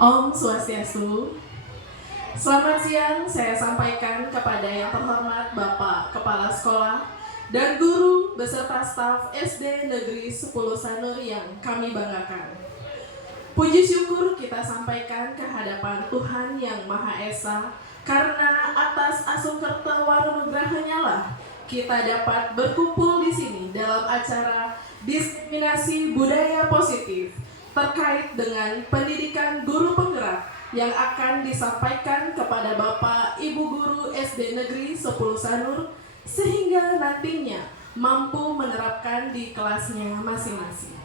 Om Swastiastu. Selamat siang, saya sampaikan kepada yang terhormat Bapak Kepala Sekolah dan guru beserta staf SD Negeri 10 Sanur yang kami banggakan. Puji syukur kita sampaikan ke hadapan Tuhan Yang Maha Esa, karena atas asungkerta warunugrahanya lah kita dapat berkumpul di sini dalam acara diseminasi budaya positif terkait dengan pendidikan guru penggerak yang akan disampaikan kepada Bapak Ibu Guru SD Negeri 10 Sanur sehingga nantinya mampu menerapkan di kelasnya masing-masing.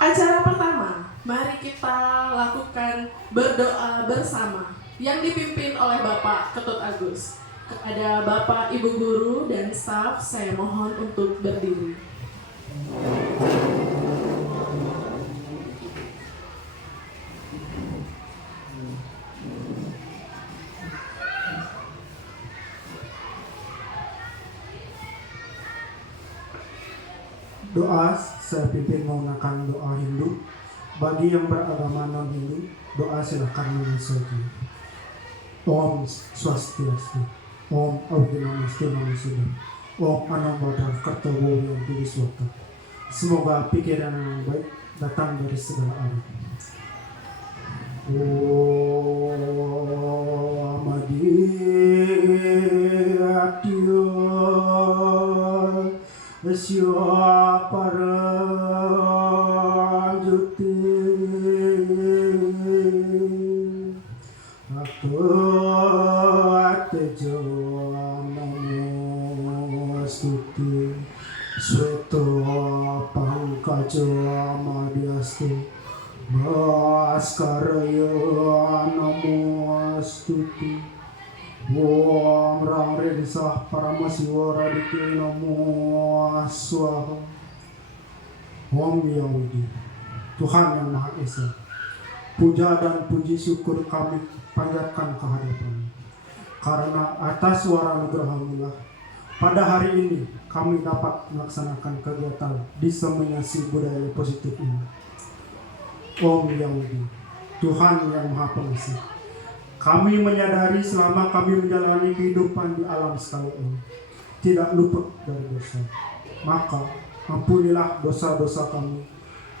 Acara pertama, mari kita lakukan berdoa bersama yang dipimpin oleh Bapak Ketut Agus. Kepada Bapak Ibu Guru dan staf, saya mohon untuk berdiri. Doa saya pimpin menggunakan doa Hindu. Bagi yang beragama non-Hindu, doa silakan menyesuaikan. Om Swastiastu, Om Audinamastu Namasudha, Om Anambadar Kartawo yang Tuliswata. Semoga pikiran yang baik datang dari segala arah. Om Adiyatyo Siapa Juti Aku Atejo Namo Stuti Sveto Pangkajo Madhyastu Bhaskaraya Namo Stuti Om Rang Redisah Paramasiwa Raditya Namo Swaha. Om Yahudi, Tuhan yang Maha Esa, puja dan puji syukur kami panjatkan kehadiran karena atas waranugraha-Mu lah pada hari ini kami dapat melaksanakan kegiatan diseminasi budaya positif ini. Om Yahudi, Tuhan yang Maha Pengasih, kami menyadari selama kami menjalani kehidupan di alam skala ini tidak luput dari dosa. Maka ampunilah dosa-dosa kami,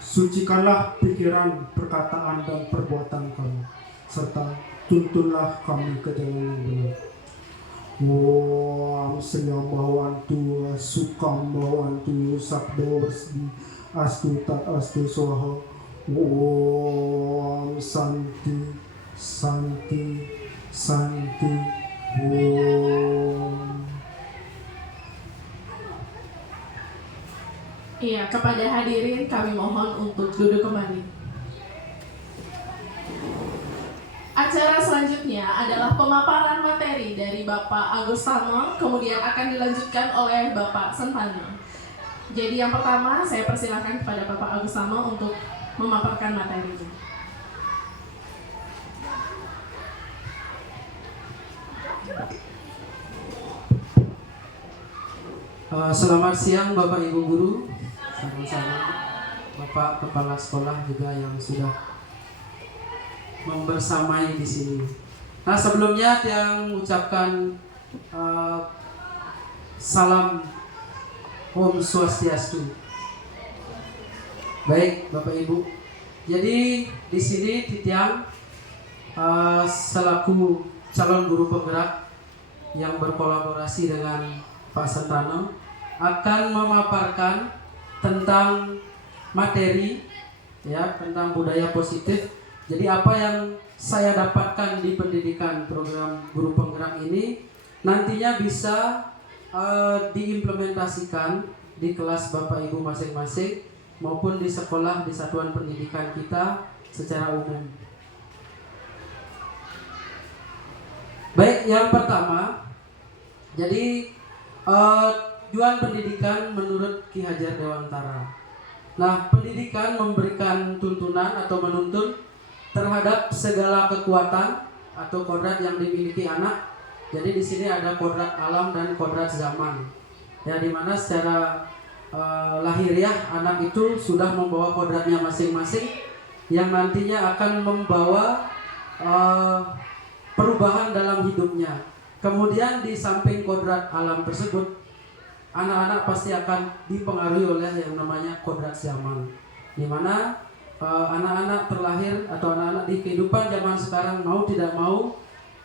sucikanlah pikiran, perkataan, dan perbuatan kami, serta tuntunlah kami ke jalan yang benar. Om Senyambawantu Sukambawantu Sabdo Bersdi Astu Tat Astu Swaha. Om Santi Santi Santi Om. Iya, kepada hadirin kami mohon untuk duduk kembali. Acara selanjutnya adalah pemaparan materi dari Bapak Agus Tama, kemudian akan dilanjutkan oleh Bapak Sentano. Jadi yang pertama saya persilakan kepada Bapak Agus Tama untuk memaparkan materinya. Selamat siang Bapak Ibu Guru, sama-sama Bapak Kepala Sekolah juga yang sudah membersamai di sini. Nah, sebelumnya yang ucapkan salam Om Swastiastu. Baik Bapak Ibu, jadi di sini Titiang selaku calon guru penggerak yang berkolaborasi dengan Pak Sentano akan memaparkan tentang materi ya, tentang budaya positif. Jadi apa yang saya dapatkan di pendidikan program guru penggerak ini nantinya bisa diimplementasikan di kelas Bapak Ibu masing-masing maupun di sekolah, di satuan pendidikan kita secara umum. Baik, yang pertama, jadi tujuan pendidikan menurut Ki Hajar Dewantara. Nah, pendidikan memberikan tuntunan atau menuntun terhadap segala kekuatan atau kodrat yang dimiliki anak. Jadi di sini ada kodrat alam dan kodrat zaman. Ya, di mana secara lahiriah anak itu sudah membawa kodratnya masing-masing yang nantinya akan membawa perubahan dalam hidupnya. Kemudian di samping kodrat alam tersebut, anak-anak pasti akan dipengaruhi oleh yang namanya kodrat zaman, di mana anak-anak terlahir atau anak-anak di kehidupan zaman sekarang mau tidak mau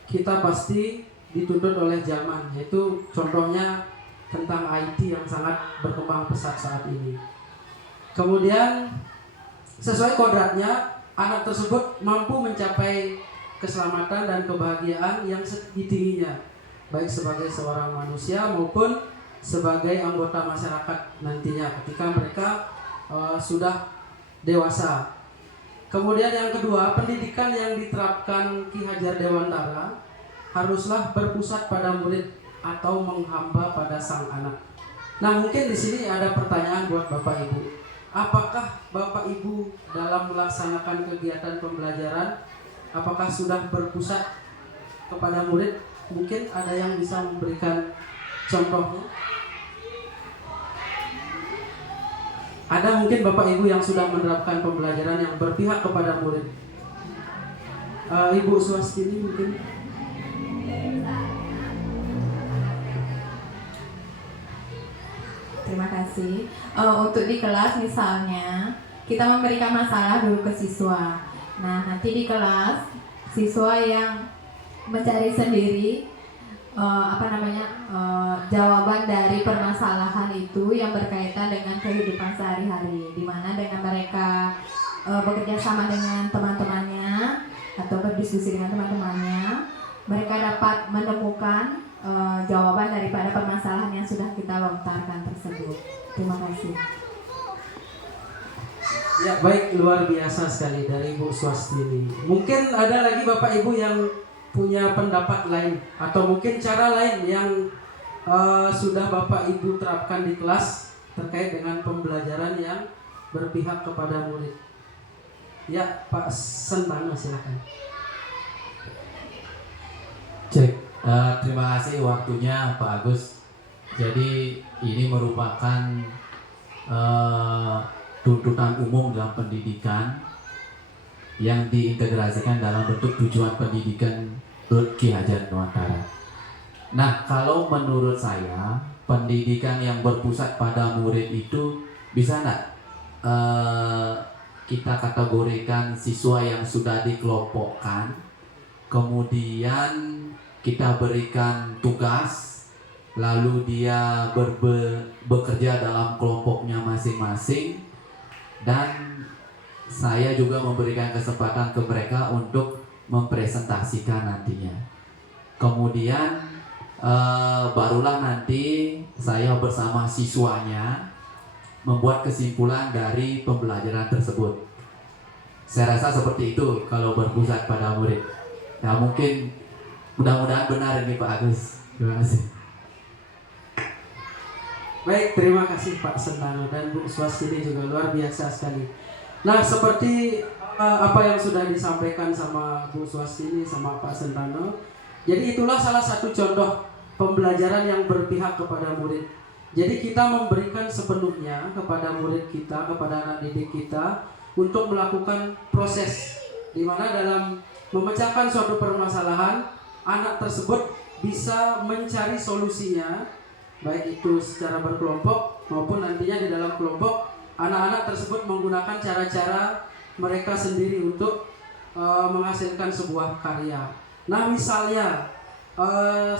kita pasti dituntut oleh zaman, yaitu contohnya tentang IT yang sangat berkembang pesat saat ini. Kemudian sesuai kodratnya, anak tersebut mampu mencapai keselamatan dan kebahagiaan yang setinggi-tingginya, baik sebagai seorang manusia maupun sebagai anggota masyarakat nantinya ketika mereka sudah dewasa. Kemudian yang kedua, pendidikan yang diterapkan Ki Hajar Dewantara haruslah berpusat pada murid atau menghamba pada sang anak. Nah, mungkin di sini ada pertanyaan buat Bapak Ibu. Apakah Bapak Ibu dalam melaksanakan kegiatan pembelajaran, apakah sudah berpusat kepada murid? Mungkin ada yang bisa memberikan contohnya. Ada mungkin Bapak Ibu yang sudah menerapkan pembelajaran yang berpihak kepada murid. Ibu Swastini mungkin. Terima kasih. Untuk di kelas misalnya kita memberikan masalah dulu ke siswa. Nah, nanti di kelas siswa yang mencari sendiri jawaban dari permasalahan itu yang berkaitan dengan kehidupan sehari-hari, di mana dengan mereka bekerja sama dengan teman-temannya atau berdiskusi dengan teman-temannya, mereka dapat menemukan jawaban daripada permasalahan yang sudah kita lontarkan tersebut. Terima kasih. Ya, baik, luar biasa sekali dari Bu Swastini. Mungkin ada lagi Bapak Ibu yang punya pendapat lain atau mungkin cara lain yang sudah Bapak Ibu terapkan di kelas terkait dengan pembelajaran yang berpihak kepada murid. Ya, Pak Sentano silakan. Cek. Terima kasih waktunya Pak Agus. Jadi ini merupakan tuntutan umum dalam pendidikan yang diintegrasikan dalam bentuk tujuan pendidikan Ki Hajar Dewantara. Nah, kalau menurut saya pendidikan yang berpusat pada murid itu bisa nggak kita kategorikan siswa yang sudah dikelompokkan, kemudian kita berikan tugas, lalu dia bekerja dalam kelompoknya masing-masing, dan saya juga memberikan kesempatan ke mereka untuk mempresentasikan nantinya. Kemudian barulah nanti saya bersama siswanya membuat kesimpulan dari pembelajaran tersebut. Saya rasa seperti itu kalau berpusat pada murid. Nah, mungkin mudah-mudahan benar ini Pak Agus. Terima kasih. Baik, terima kasih Pak Sentano dan Bu Swastini juga luar biasa sekali. Nah, seperti apa yang sudah disampaikan sama Bu Swastini sama Pak Sentano, jadi itulah salah satu contoh pembelajaran yang berpihak kepada murid. Jadi kita memberikan sepenuhnya kepada murid kita, kepada anak didik kita untuk melakukan proses di mana dalam memecahkan suatu permasalahan, anak tersebut bisa mencari solusinya, baik itu secara berkelompok maupun nantinya di dalam kelompok, anak-anak tersebut menggunakan cara-cara mereka sendiri untuk menghasilkan sebuah karya. Nah, misalnya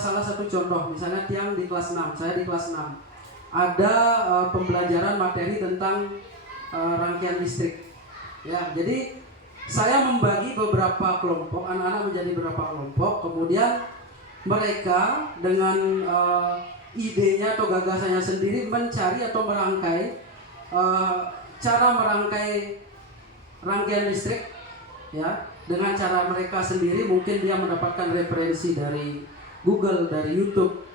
salah satu contoh, misalnya Tiang di kelas 6, saya di kelas 6, ada pembelajaran materi tentang rangkaian listrik. Ya, jadi saya membagi beberapa kelompok, anak-anak menjadi beberapa kelompok, kemudian mereka dengan idenya atau gagasannya sendiri mencari atau merangkai cara merangkai rangkaian listrik, ya, dengan cara mereka sendiri. Mungkin dia mendapatkan referensi dari Google, dari YouTube.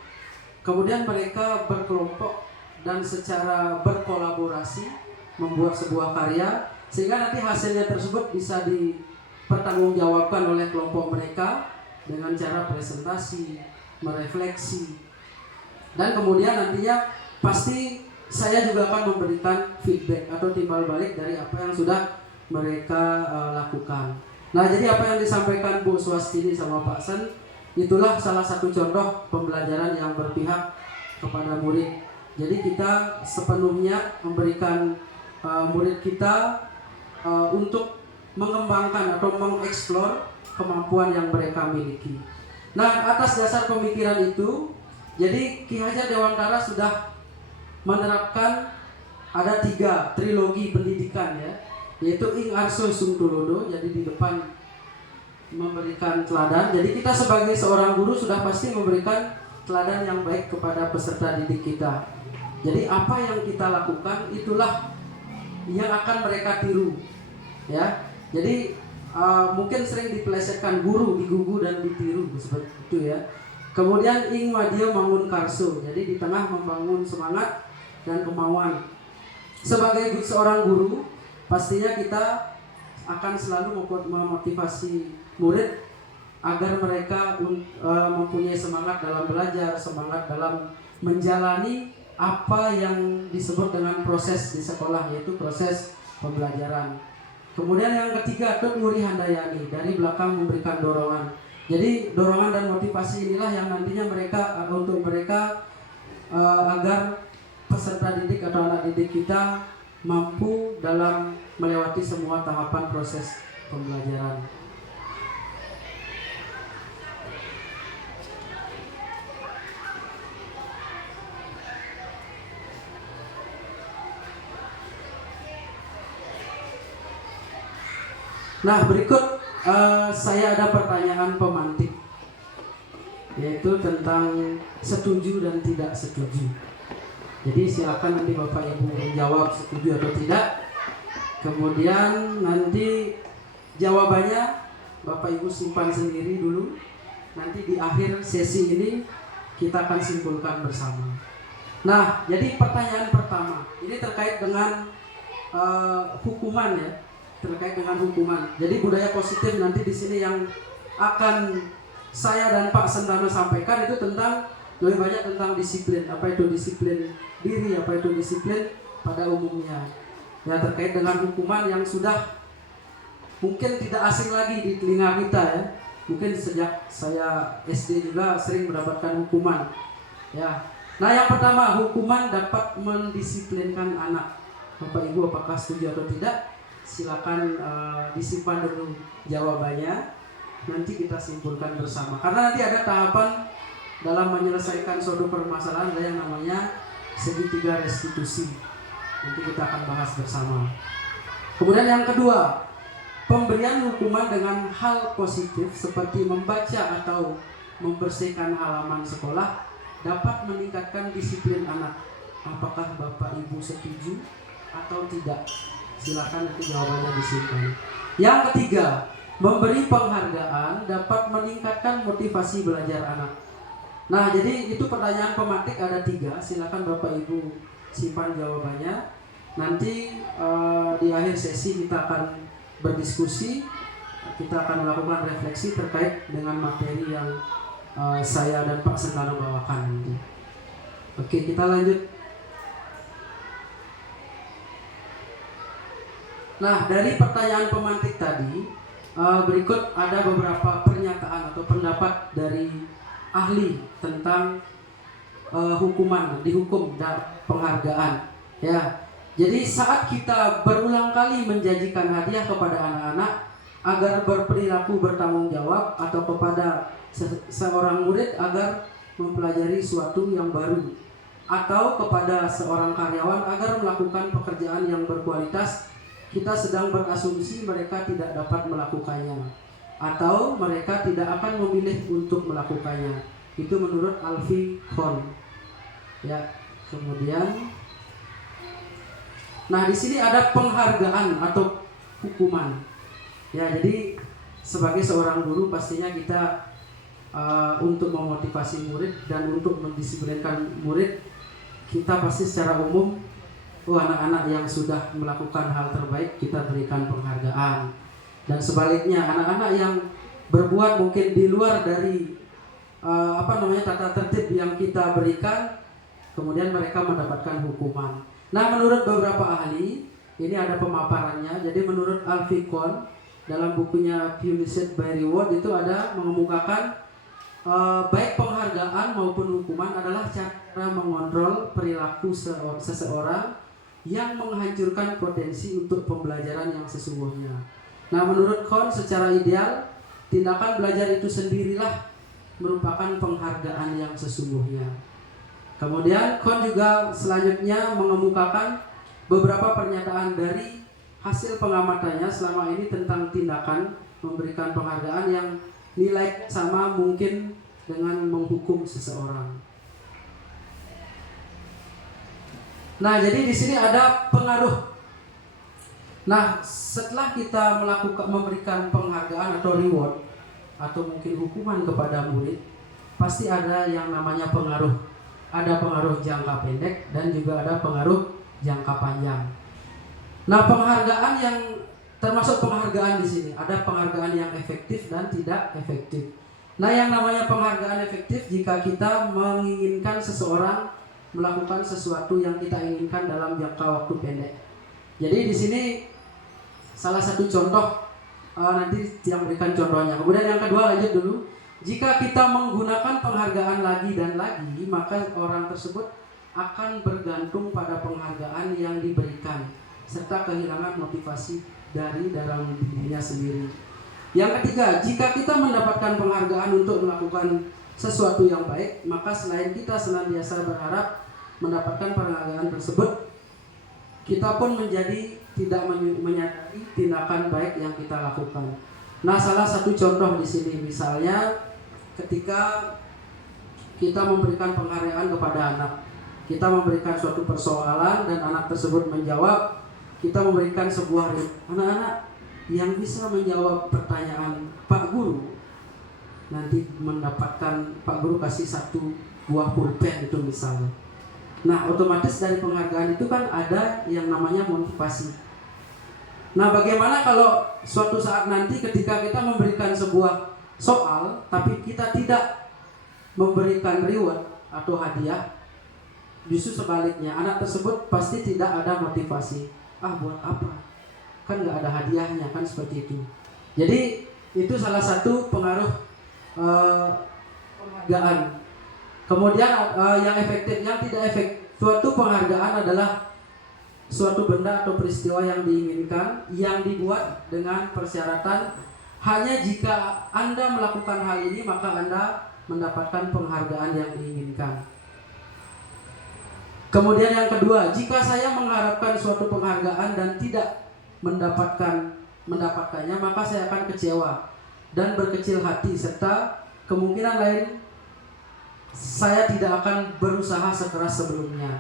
Kemudian mereka berkelompok dan secara berkolaborasi membuat sebuah karya, sehingga nanti hasilnya tersebut bisa dipertanggungjawabkan oleh kelompok mereka dengan cara presentasi, merefleksi, dan kemudian nantinya pasti saya juga akan memberikan feedback atau timbal balik dari apa yang sudah mereka lakukan. Nah, jadi apa yang disampaikan Bu Swastini sama Pak Sen, itulah salah satu contoh pembelajaran yang berpihak kepada murid. Jadi kita sepenuhnya memberikan murid kita untuk mengembangkan atau mengeksplor kemampuan yang mereka miliki. Nah, atas dasar pemikiran itu, jadi Ki Hajar Dewantara sudah menerapkan ada 3 trilogi pendidikan ya, yaitu Ing Arso Sung Tulodo, jadi di depan memberikan teladan. Jadi kita sebagai seorang guru sudah pasti memberikan teladan yang baik kepada peserta didik kita. Jadi apa yang kita lakukan itulah yang akan mereka tiru ya. Jadi mungkin sering dipelesetkan guru, digugu dan ditiru seperti itu ya. Kemudian Ing Madya Mangun Karso, jadi di tengah membangun semangat dan kemauan. Sebagai seorang guru, pastinya kita akan selalu memotivasi murid agar mereka mempunyai semangat dalam belajar, semangat dalam menjalani apa yang disebut dengan proses di sekolah, yaitu proses pembelajaran. Kemudian yang ketiga, Tut Muri Handayani, dari belakang memberikan dorongan. Jadi dorongan dan motivasi inilah yang nantinya mereka untuk mereka agar peserta didik atau anak didik kita mampu dalam melewati semua tahapan proses pembelajaran. Nah, berikut saya ada pertanyaan pemantik, yaitu tentang setuju dan tidak setuju. Jadi silakan nanti Bapak Ibu menjawab setuju atau tidak. Kemudian nanti jawabannya Bapak Ibu simpan sendiri dulu. Nanti di akhir sesi ini kita akan simpulkan bersama. Nah, jadi pertanyaan pertama ini terkait dengan hukuman ya. Terkait dengan hukuman. Jadi budaya positif nanti di sini yang akan saya dan Pak Sentano sampaikan itu tentang lebih banyak tentang disiplin. Apa itu disiplin diri, apa itu disiplin pada umumnya. Ya, terkait dengan hukuman yang sudah mungkin tidak asing lagi di telinga kita ya. Mungkin sejak saya SD juga sering mendapatkan hukuman. Ya. Nah, yang pertama, hukuman dapat mendisiplinkan anak. Bapak Ibu apakah setuju atau tidak? Silakan disimpan dulu jawabannya, nanti kita simpulkan bersama. Karena nanti ada tahapan dalam menyelesaikan suatu permasalahan, ada yang namanya segitiga restitusi. Nanti kita akan bahas bersama. Kemudian yang kedua, pemberian hukuman dengan hal positif seperti membaca atau membersihkan halaman sekolah dapat meningkatkan disiplin anak. Apakah Bapak Ibu setuju atau tidak? Silakan nanti jawabannya disimpan. Yang ketiga, memberi penghargaan dapat meningkatkan motivasi belajar anak. Nah, jadi itu pertanyaan pemantik ada 3. Silakan Bapak Ibu simpan jawabannya. Nanti di akhir sesi kita akan berdiskusi, kita akan melakukan refleksi terkait dengan materi yang saya dan Pak Sentano bawakan nanti. Oke, kita lanjut. Nah, dari pertanyaan pemantik tadi, berikut ada beberapa pernyataan atau pendapat dari ahli tentang hukuman, dihukum dan penghargaan. Ya, jadi saat kita berulang kali menjanjikan hadiah kepada anak-anak agar berperilaku bertanggung jawab atau kepada seorang murid agar mempelajari suatu yang baru, atau kepada seorang karyawan agar melakukan pekerjaan yang berkualitas, kita sedang berasumsi mereka tidak dapat melakukannya atau mereka tidak akan memilih untuk melakukannya. Itu menurut Alfie Horn. Ya, kemudian nah di sini ada penghargaan atau hukuman. Ya, jadi sebagai seorang guru pastinya kita untuk memotivasi murid dan untuk mendisiplinkan murid, kita pasti secara umum anak-anak yang sudah melakukan hal terbaik kita berikan penghargaan, dan sebaliknya anak-anak yang berbuat mungkin di luar dari tata tertib yang kita berikan, kemudian mereka mendapatkan hukuman. Nah, menurut beberapa ahli ini ada pemaparannya. Jadi menurut Alfie Kohn dalam bukunya Punished by Reward itu ada mengemukakan baik penghargaan maupun hukuman adalah cara mengontrol perilaku seseorang yang menghancurkan potensi untuk pembelajaran yang sesungguhnya. Nah, menurut Kohn secara ideal tindakan belajar itu sendirilah merupakan penghargaan yang sesungguhnya. Kemudian Kohn juga selanjutnya mengemukakan beberapa pernyataan dari hasil pengamatannya selama ini tentang tindakan memberikan penghargaan yang nilai sama mungkin dengan menghukum seseorang. Nah, jadi di sini ada pengaruh. Nah, setelah kita memberikan penghargaan atau reward atau mungkin hukuman kepada murid, pasti ada yang namanya pengaruh. Ada pengaruh jangka pendek dan juga ada pengaruh jangka panjang. Nah, penghargaan yang termasuk penghargaan di sini ada penghargaan yang efektif dan tidak efektif. Nah, yang namanya penghargaan efektif jika kita menginginkan seseorang melakukan sesuatu yang kita inginkan dalam jangka waktu pendek. Jadi di sini salah satu contoh nanti yang berikan contohnya. Kemudian yang kedua, lanjut dulu. Jika kita menggunakan penghargaan lagi dan lagi, maka orang tersebut akan bergantung pada penghargaan yang diberikan serta kehilangan motivasi dari dalam dirinya sendiri. Yang ketiga, jika kita mendapatkan penghargaan untuk melakukan sesuatu yang baik, maka selain kita senantiasa berharap mendapatkan penghargaan tersebut, kita pun menjadi tidak menyadari tindakan baik yang kita lakukan. Nah, salah satu contoh di sini misalnya ketika kita memberikan penghargaan kepada anak, kita memberikan suatu persoalan dan anak tersebut menjawab, kita memberikan sebuah anak-anak yang bisa menjawab pertanyaan Pak Guru nanti mendapatkan Pak Guru kasih 1 buah pulpen itu misalnya. Nah, otomatis dari penghargaan itu kan ada yang namanya motivasi. Nah, bagaimana kalau suatu saat nanti ketika kita memberikan sebuah soal tapi kita tidak memberikan reward atau hadiah, justru sebaliknya anak tersebut pasti tidak ada motivasi. Buat apa? Kan nggak ada hadiahnya, kan seperti itu. Jadi itu salah satu pengaruh penghargaan. Kemudian yang efektif, yang tidak efektif, suatu penghargaan adalah suatu benda atau peristiwa yang diinginkan, yang dibuat dengan persyaratan hanya jika Anda melakukan hal ini maka Anda mendapatkan penghargaan yang diinginkan. Kemudian yang kedua, jika saya mengharapkan suatu penghargaan dan tidak mendapatkannya, maka saya akan kecewa dan berkecil hati serta kemungkinan lain saya tidak akan berusaha sekeras sebelumnya.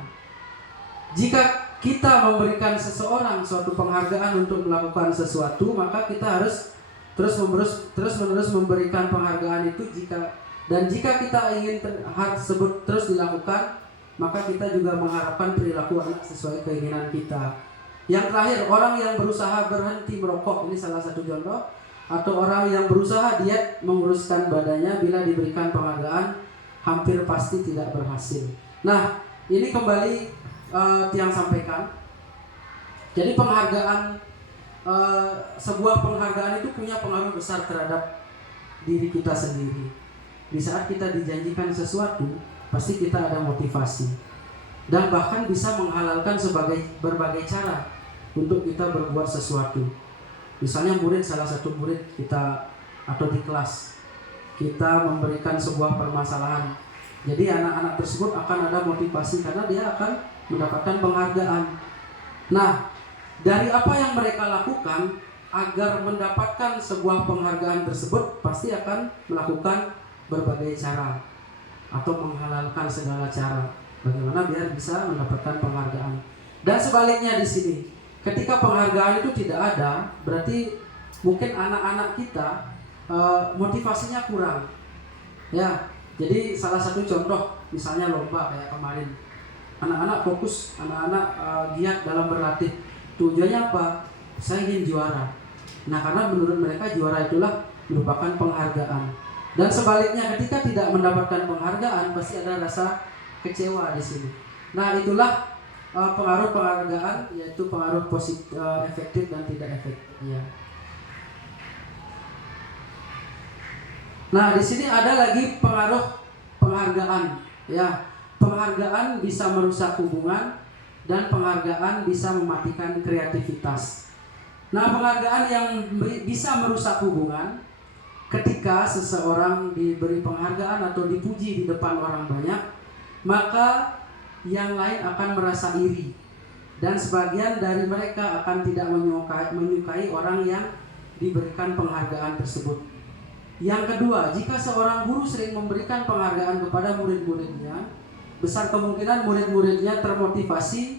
Jika kita memberikan seseorang suatu penghargaan untuk melakukan sesuatu, maka kita harus terus-menerus memberikan penghargaan itu. Jika kita ingin hal tersebut terus dilakukan, maka kita juga mengharapkan perilaku anak sesuai keinginan kita. Yang terakhir, orang yang berusaha berhenti merokok, ini salah satu contoh. Atau orang yang berusaha diet menguruskan badannya, bila diberikan penghargaan hampir pasti tidak berhasil. Nah, ini kembali Tiang sampaikan. Jadi penghargaan, sebuah penghargaan itu punya pengaruh besar terhadap diri kita sendiri. Di saat kita dijanjikan sesuatu, pasti kita ada motivasi dan bahkan bisa menghalalkan berbagai cara untuk kita berbuat sesuatu. Misalnya salah satu murid kita atau di kelas kita memberikan sebuah permasalahan, jadi anak-anak tersebut akan ada motivasi karena dia akan mendapatkan penghargaan. Nah, dari apa yang mereka lakukan agar mendapatkan sebuah penghargaan tersebut, pasti akan melakukan berbagai cara atau menghalalkan segala cara bagaimana biar bisa mendapatkan penghargaan. Dan sebaliknya di sini, ketika penghargaan itu tidak ada, berarti mungkin anak-anak kita motivasinya kurang. Ya, jadi salah satu contoh misalnya lomba kayak kemarin, anak-anak fokus, anak-anak giat dalam berlatih. Tujuannya apa? Saya ingin juara. Nah, karena menurut mereka juara itulah merupakan penghargaan. Dan sebaliknya, ketika tidak mendapatkan penghargaan, pasti ada rasa kecewa di sini. Nah, itulah pengaruh penghargaan, yaitu pengaruh positif, efektif dan tidak efektif. Ya. Nah, di sini ada lagi pengaruh penghargaan. Ya, penghargaan bisa merusak hubungan dan penghargaan bisa mematikan kreativitas. Nah, penghargaan yang bisa merusak hubungan ketika seseorang diberi penghargaan atau dipuji di depan orang banyak, maka yang lain akan merasa iri dan sebagian dari mereka akan tidak menyukai orang yang diberikan penghargaan tersebut. Yang kedua, jika seorang guru sering memberikan penghargaan kepada murid-muridnya, besar kemungkinan murid-muridnya termotivasi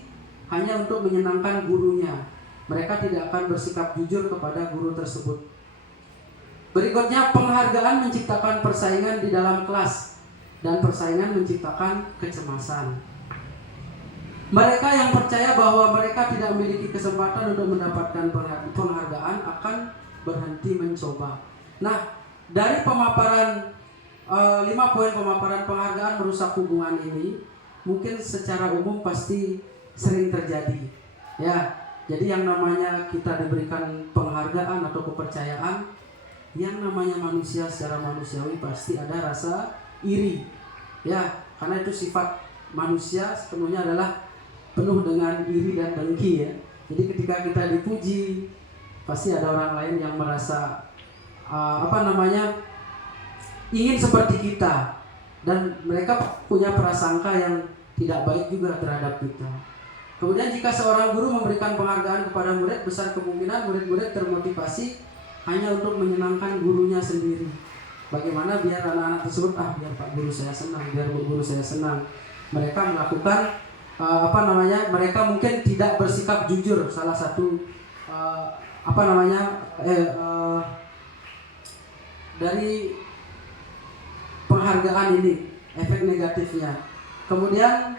hanya untuk menyenangkan gurunya. Mereka tidak akan bersikap jujur kepada guru tersebut. Berikutnya, penghargaan menciptakan persaingan di dalam kelas dan persaingan menciptakan kecemasan. Mereka yang percaya bahwa mereka tidak memiliki kesempatan untuk mendapatkan penghargaan akan berhenti mencoba. Nah, dari pemaparan 5 poin pemaparan penghargaan merusak hubungan ini, mungkin secara umum pasti sering terjadi. Ya, jadi yang namanya kita diberikan penghargaan atau kepercayaan, yang namanya manusia secara manusiawi pasti ada rasa iri. Ya, karena itu sifat manusia sepenuhnya adalah penuh dengan iri dan dengki ya. Jadi ketika kita dipuji, pasti ada orang lain yang merasa ingin seperti kita, dan mereka punya prasangka yang tidak baik juga terhadap kita. Kemudian jika seorang guru memberikan penghargaan kepada murid, besar kemungkinan murid-murid termotivasi hanya untuk menyenangkan gurunya sendiri. Bagaimana biar anak-anak tersebut, biar Pak Guru saya senang, biar Bu Guru saya senang. Mereka melakukan mereka mungkin tidak bersikap jujur. Salah satu dari penghargaan ini, efek negatifnya. Kemudian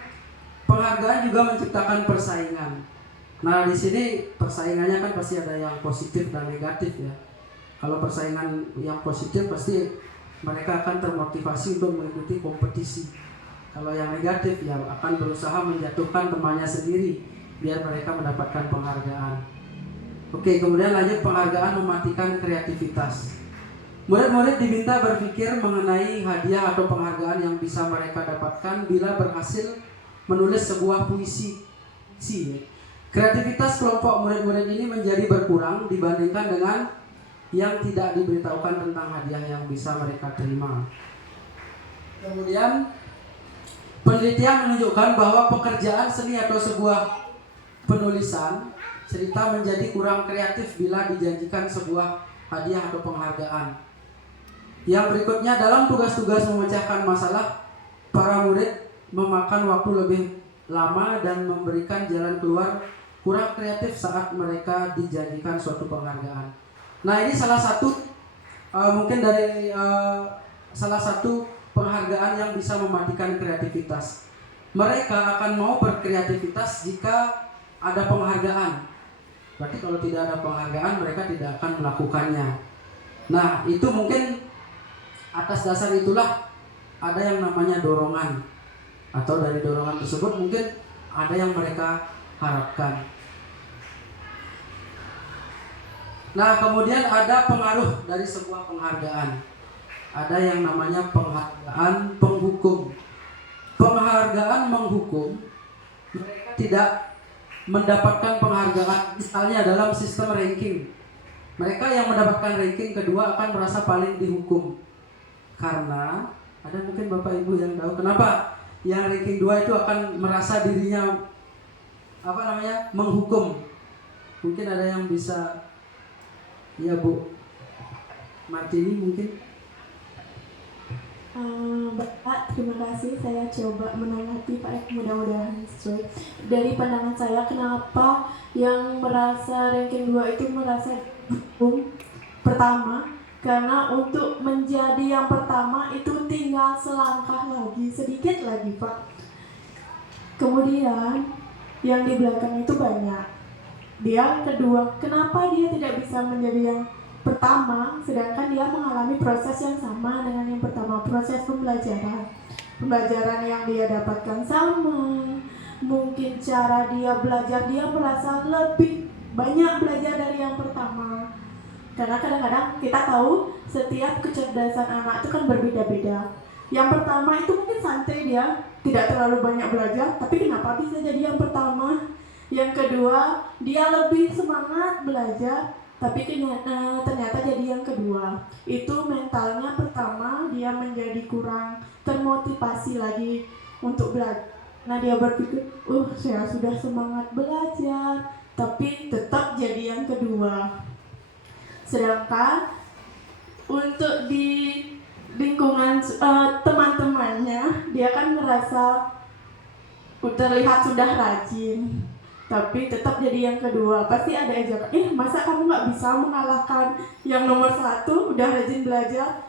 penghargaan juga menciptakan persaingan. Nah, di sini persaingannya kan pasti ada yang positif dan negatif ya. Kalau persaingan yang positif pasti mereka akan termotivasi untuk mengikuti kompetisi. Kalau yang negatif ya akan berusaha menjatuhkan temannya sendiri biar mereka mendapatkan penghargaan. Oke, kemudian lanjut, penghargaan mematikan kreativitas. Murid-murid diminta berpikir mengenai hadiah atau penghargaan yang bisa mereka dapatkan bila berhasil menulis sebuah puisi. Kreativitas kelompok murid-murid ini menjadi berkurang dibandingkan dengan yang tidak diberitahukan tentang hadiah yang bisa mereka terima. Kemudian penelitian menunjukkan bahwa pekerjaan seni atau sebuah penulisan cerita menjadi kurang kreatif bila dijanjikan sebuah hadiah atau penghargaan. Yang berikutnya, dalam tugas-tugas memecahkan masalah, para murid memakan waktu lebih lama dan memberikan jalan keluar kurang kreatif saat mereka dijanjikan suatu penghargaan. Nah, ini salah satu salah satu penghargaan yang bisa mematikan kreativitas. Mereka akan mau berkreativitas jika ada penghargaan. Berarti kalau tidak ada penghargaan, mereka tidak akan melakukannya. Nah, itu mungkin atas dasar itulah ada yang namanya dorongan, atau dari dorongan tersebut mungkin ada yang mereka harapkan. Nah, kemudian ada pengaruh dari sebuah penghargaan. Ada yang namanya penghargaan penghukum. Penghargaan menghukum, mereka tidak mendapatkan penghargaan misalnya dalam sistem ranking. Mereka yang mendapatkan ranking kedua akan merasa paling dihukum. Karena ada mungkin Bapak Ibu yang tahu kenapa yang ranking 2 itu akan merasa dirinya menghukum. Mungkin ada yang bisa, ya Bu Martini mungkin. Bapak, terima kasih. Saya coba menanggapi Pak, mudah-mudahan sesuai. Dari pandangan saya, kenapa yang merasa ranking 2 itu merasa dihukum? Pertama, karena untuk menjadi yang pertama itu tinggal selangkah lagi, sedikit lagi Pak. Kemudian yang di belakang itu banyak. Yang kedua, kenapa dia tidak bisa menjadi yang pertama sedangkan dia mengalami proses yang sama dengan yang pertama, proses pembelajaran yang dia dapatkan sama, mungkin cara dia belajar, dia merasa lebih banyak belajar dari yang pertama. Karena kadang-kadang kita tahu setiap kecerdasan anak itu kan berbeda-beda. Yang pertama itu mungkin santai, dia tidak terlalu banyak belajar, tapi kenapa bisa jadi yang pertama? Yang kedua, dia lebih semangat belajar, tapi ternyata jadi yang kedua. Itu mentalnya pertama dia menjadi kurang termotivasi lagi untuk belajar. Nah, dia berpikir, saya sudah semangat belajar, tapi tetap jadi yang kedua. Sedangkan untuk di lingkungan teman-temannya, dia kan merasa terlihat sudah rajin, tapi tetap jadi yang kedua. Pasti ada ejakan, masa kamu nggak bisa mengalahkan yang nomor 1 udah rajin belajar.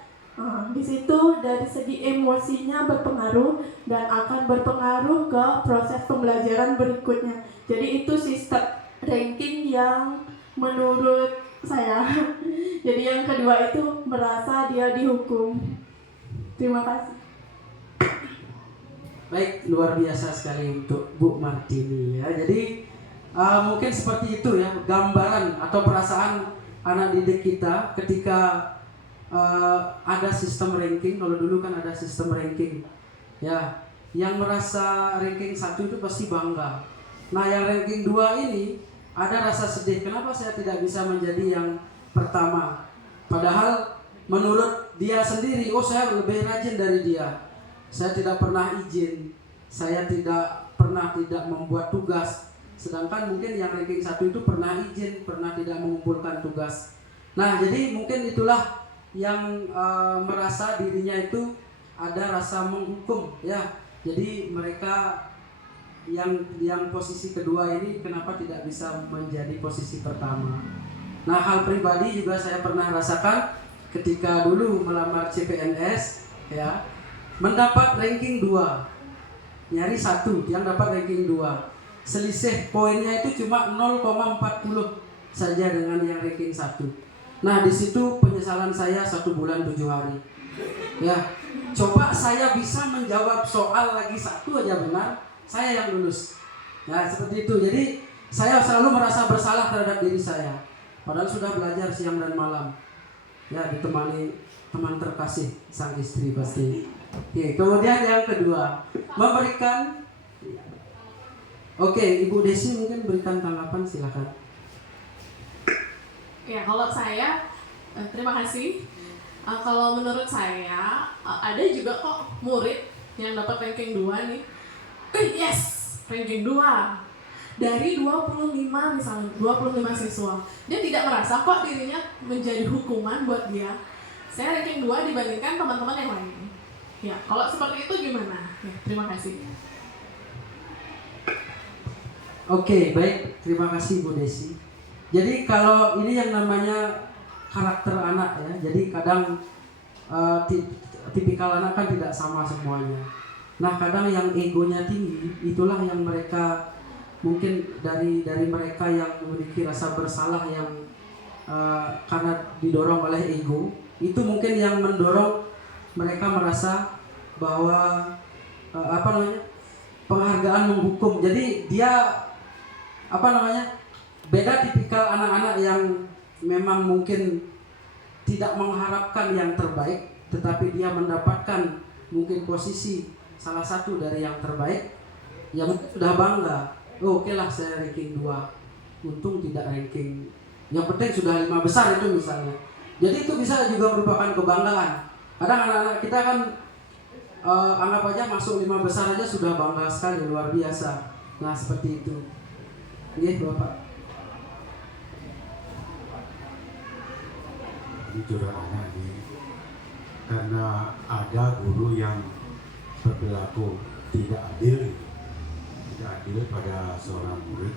Di situ dari segi emosinya berpengaruh dan akan berpengaruh ke proses pembelajaran berikutnya. Jadi itu sistem ranking yang menurut saya. Jadi yang kedua itu merasa dia dihukum. Terima kasih. Baik, luar biasa sekali untuk Bu Martini ya. Jadi mungkin seperti itu ya gambaran atau perasaan anak didik kita ketika ada sistem ranking. Kalau dulu kan ada sistem ranking ya, yang merasa ranking 1 itu pasti bangga. Nah, yang ranking 2 ini ada rasa sedih, kenapa saya tidak bisa menjadi yang pertama. Padahal menurut dia sendiri, saya lebih rajin dari dia. Saya tidak pernah izin, saya tidak pernah tidak membuat tugas. Sedangkan mungkin yang ranking 1 itu pernah izin, pernah tidak mengumpulkan tugas. Nah, jadi mungkin itulah yang merasa dirinya itu ada rasa menghukum ya. Jadi mereka yang posisi kedua ini kenapa tidak bisa menjadi posisi pertama. Nah, hal pribadi juga saya pernah rasakan ketika dulu melamar CPNS ya, mendapat ranking 2, nyari 1 yang dapat ranking 2, selisih poinnya itu cuma 0,40 saja dengan yang ranking 1. Nah, di situ penyesalan saya 1 bulan 7 hari ya. Coba saya bisa menjawab soal lagi 1 aja benar, saya yang lulus. Nah, seperti itu. Jadi saya selalu merasa bersalah terhadap diri saya. Padahal sudah belajar siang dan malam. Ya, ditemani teman terkasih sang istri pasti. Oke, kemudian yang kedua, memberikan. Oke, Ibu Desi mungkin berikan tanggapan, silakan. Ya, kalau saya terima kasih. Kalau menurut saya ada juga kok murid yang dapat ranking 2 nih. Yes, ranking 2 dari 25 misalnya, 25 siswa. Dia tidak merasa kok dirinya menjadi hukuman buat dia. Saya ranking 2 dibandingkan teman-teman yang lain. Ya, kalau seperti itu gimana? Ya, terima kasih. Oke, baik, terima kasih Bu Desi. Jadi kalau ini yang namanya karakter anak ya. Jadi kadang tipikal anak kan tidak sama semuanya. Nah, kadang yang egonya tinggi, itulah yang mereka mungkin dari mereka yang memiliki rasa bersalah yang karena didorong oleh ego, itu mungkin yang mendorong mereka merasa bahwa penghargaan menghukum. Jadi dia beda tipikal anak-anak yang memang mungkin tidak mengharapkan yang terbaik, tetapi dia mendapatkan mungkin posisi salah satu dari yang terbaik, yang sudah bangga. Oke lah, saya ranking 2, untung tidak ranking, yang penting sudah 5 besar itu misalnya. Jadi itu bisa juga merupakan kebanggaan. Kadang anak-anak kita kan anggap aja masuk 5 besar aja sudah bangga sekali, luar biasa. Nah, seperti itu. Iya, Bapak. Ini curhat anak ini, karena ada guru yang berperilaku tidak adil pada seorang murid.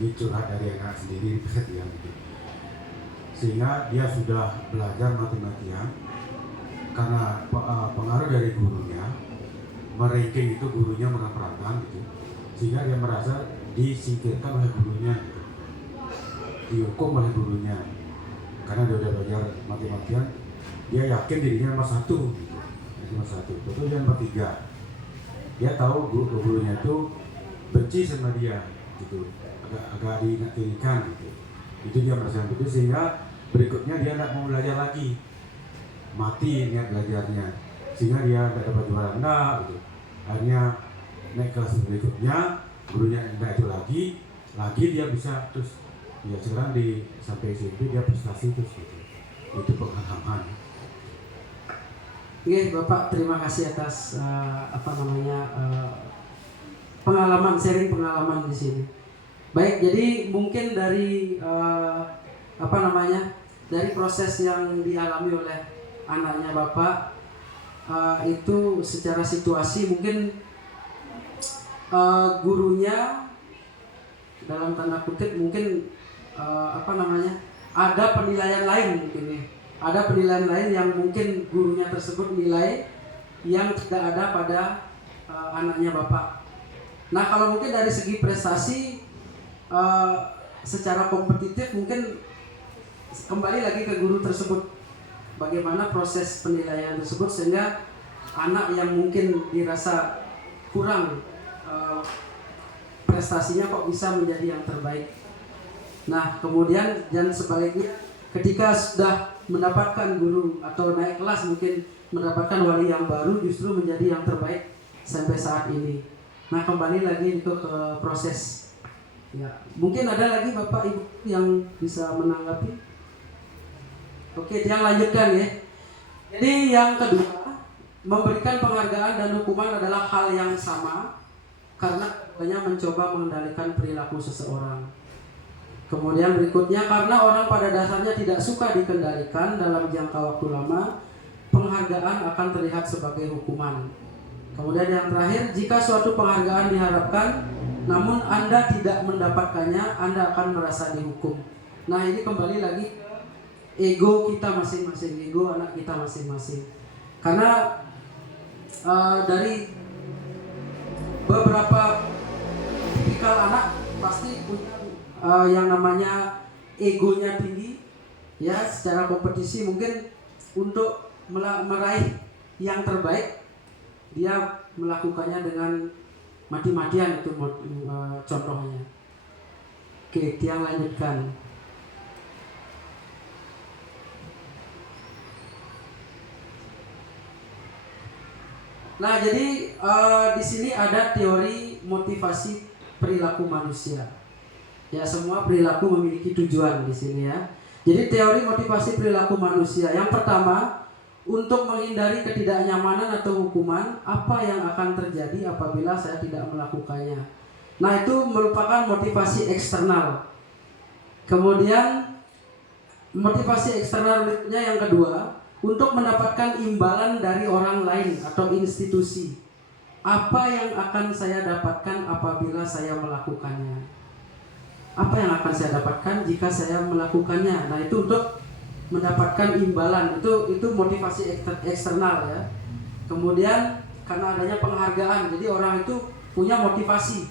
Ini curhat dari anak sendiri ya, sehingga dia sudah belajar mati-matian karena pengaruh dari gurunya, meranking itu gurunya merapatan gitu, sehingga dia merasa disingkirkan oleh gurunya gitu, dihukum oleh gurunya karena dia udah belajar mati-matian. Dia yakin dirinya nomor 1 gitu. Nomor 1, betul dia nomor 3. Dia tahu gurunya itu benci sama dia gitu, agak diingat-ingatkan gitu. Itu dia merasa begitu, sehingga berikutnya dia tidak mau belajar lagi, mati niat belajarnya, sehingga dia tidak dapat juara enggak gitu. Akhirnya naik kelas berikutnya, gurunya enggak itu lagi dia bisa, terus ya sekarang sampai SMP dia prestasi terus gitu. Itu pengalaman. Oke, Bapak terima kasih atas pengalaman, sharing pengalaman di sini. Baik, jadi mungkin dari dari proses yang dialami oleh anaknya Bapak itu secara situasi mungkin gurunya dalam tanda kutip mungkin ada penilaian lain mungkin ya. Ada penilaian lain yang mungkin gurunya tersebut nilai yang tidak ada pada anaknya Bapak. Nah, kalau mungkin dari segi prestasi secara kompetitif mungkin kembali lagi ke guru tersebut. Bagaimana proses penilaian tersebut sehingga anak yang mungkin dirasa kurang prestasinya kok bisa menjadi yang terbaik. Nah, kemudian dan sebaliknya ketika sudah mendapatkan guru atau naik kelas mungkin mendapatkan wali yang baru justru menjadi yang terbaik sampai saat ini. Nah, kembali lagi ke proses. Ya, mungkin ada lagi Bapak Ibu yang bisa menanggapi. Oke, dia lanjutkan ya. Jadi yang kedua, memberikan penghargaan dan hukuman adalah hal yang sama karena keduanya mencoba mengendalikan perilaku seseorang. Kemudian berikutnya, karena orang pada dasarnya tidak suka dikendalikan dalam jangka waktu lama, penghargaan akan terlihat sebagai hukuman. Kemudian yang terakhir, jika suatu penghargaan diharapkan, namun Anda tidak mendapatkannya, Anda akan merasa dihukum. Nah, ini kembali lagi ke ego kita masing-masing, ego anak kita masing-masing. Karena dari beberapa tipikal anak pasti punya yang namanya egonya tinggi, ya secara kompetisi mungkin untuk meraih yang terbaik dia melakukannya dengan mati-matian itu contohnya. Oke, yang lanjutkan. Nah, jadi di sini ada teori motivasi perilaku manusia. Ya, semua perilaku memiliki tujuan di sini ya. Jadi teori motivasi perilaku manusia. Yang pertama, untuk menghindari ketidaknyamanan atau hukuman, apa yang akan terjadi apabila saya tidak melakukannya. Nah, itu merupakan motivasi eksternal. Kemudian motivasi eksternal berikutnya yang kedua, untuk mendapatkan imbalan dari orang lain atau institusi. Apa yang akan saya dapatkan apabila saya melakukannya? Apa yang akan saya dapatkan jika saya melakukannya? Nah, itu untuk mendapatkan imbalan, itu motivasi eksternal ya. Kemudian karena adanya penghargaan, jadi orang itu punya motivasi.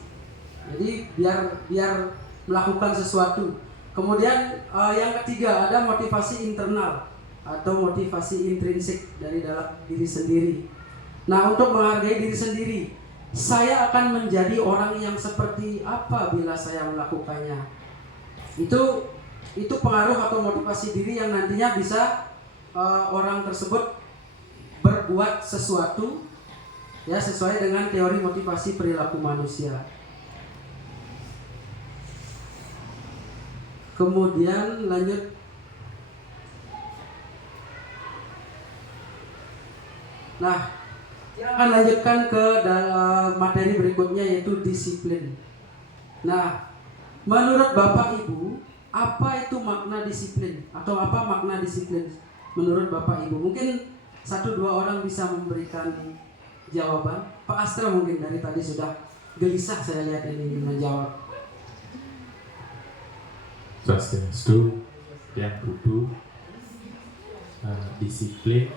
Jadi biar melakukan sesuatu. Kemudian yang ketiga ada motivasi internal atau motivasi intrinsik dari dalam diri sendiri. Nah, untuk menghargai diri sendiri, saya akan menjadi orang yang seperti apa bila saya melakukannya. Itu pengaruh atau motivasi diri yang nantinya bisa orang tersebut berbuat sesuatu ya sesuai dengan teori motivasi perilaku manusia. Kemudian lanjut. Nah, kita akan lanjutkan ke materi berikutnya yaitu disiplin. Nah, menurut Bapak Ibu, apa itu makna disiplin atau apa makna disiplin menurut Bapak Ibu? Mungkin 1-2 orang bisa memberikan jawaban. Pak Astra mungkin dari tadi sudah gelisah saya lihat ini menjawab. Swastiastu, yang Budu, disiplin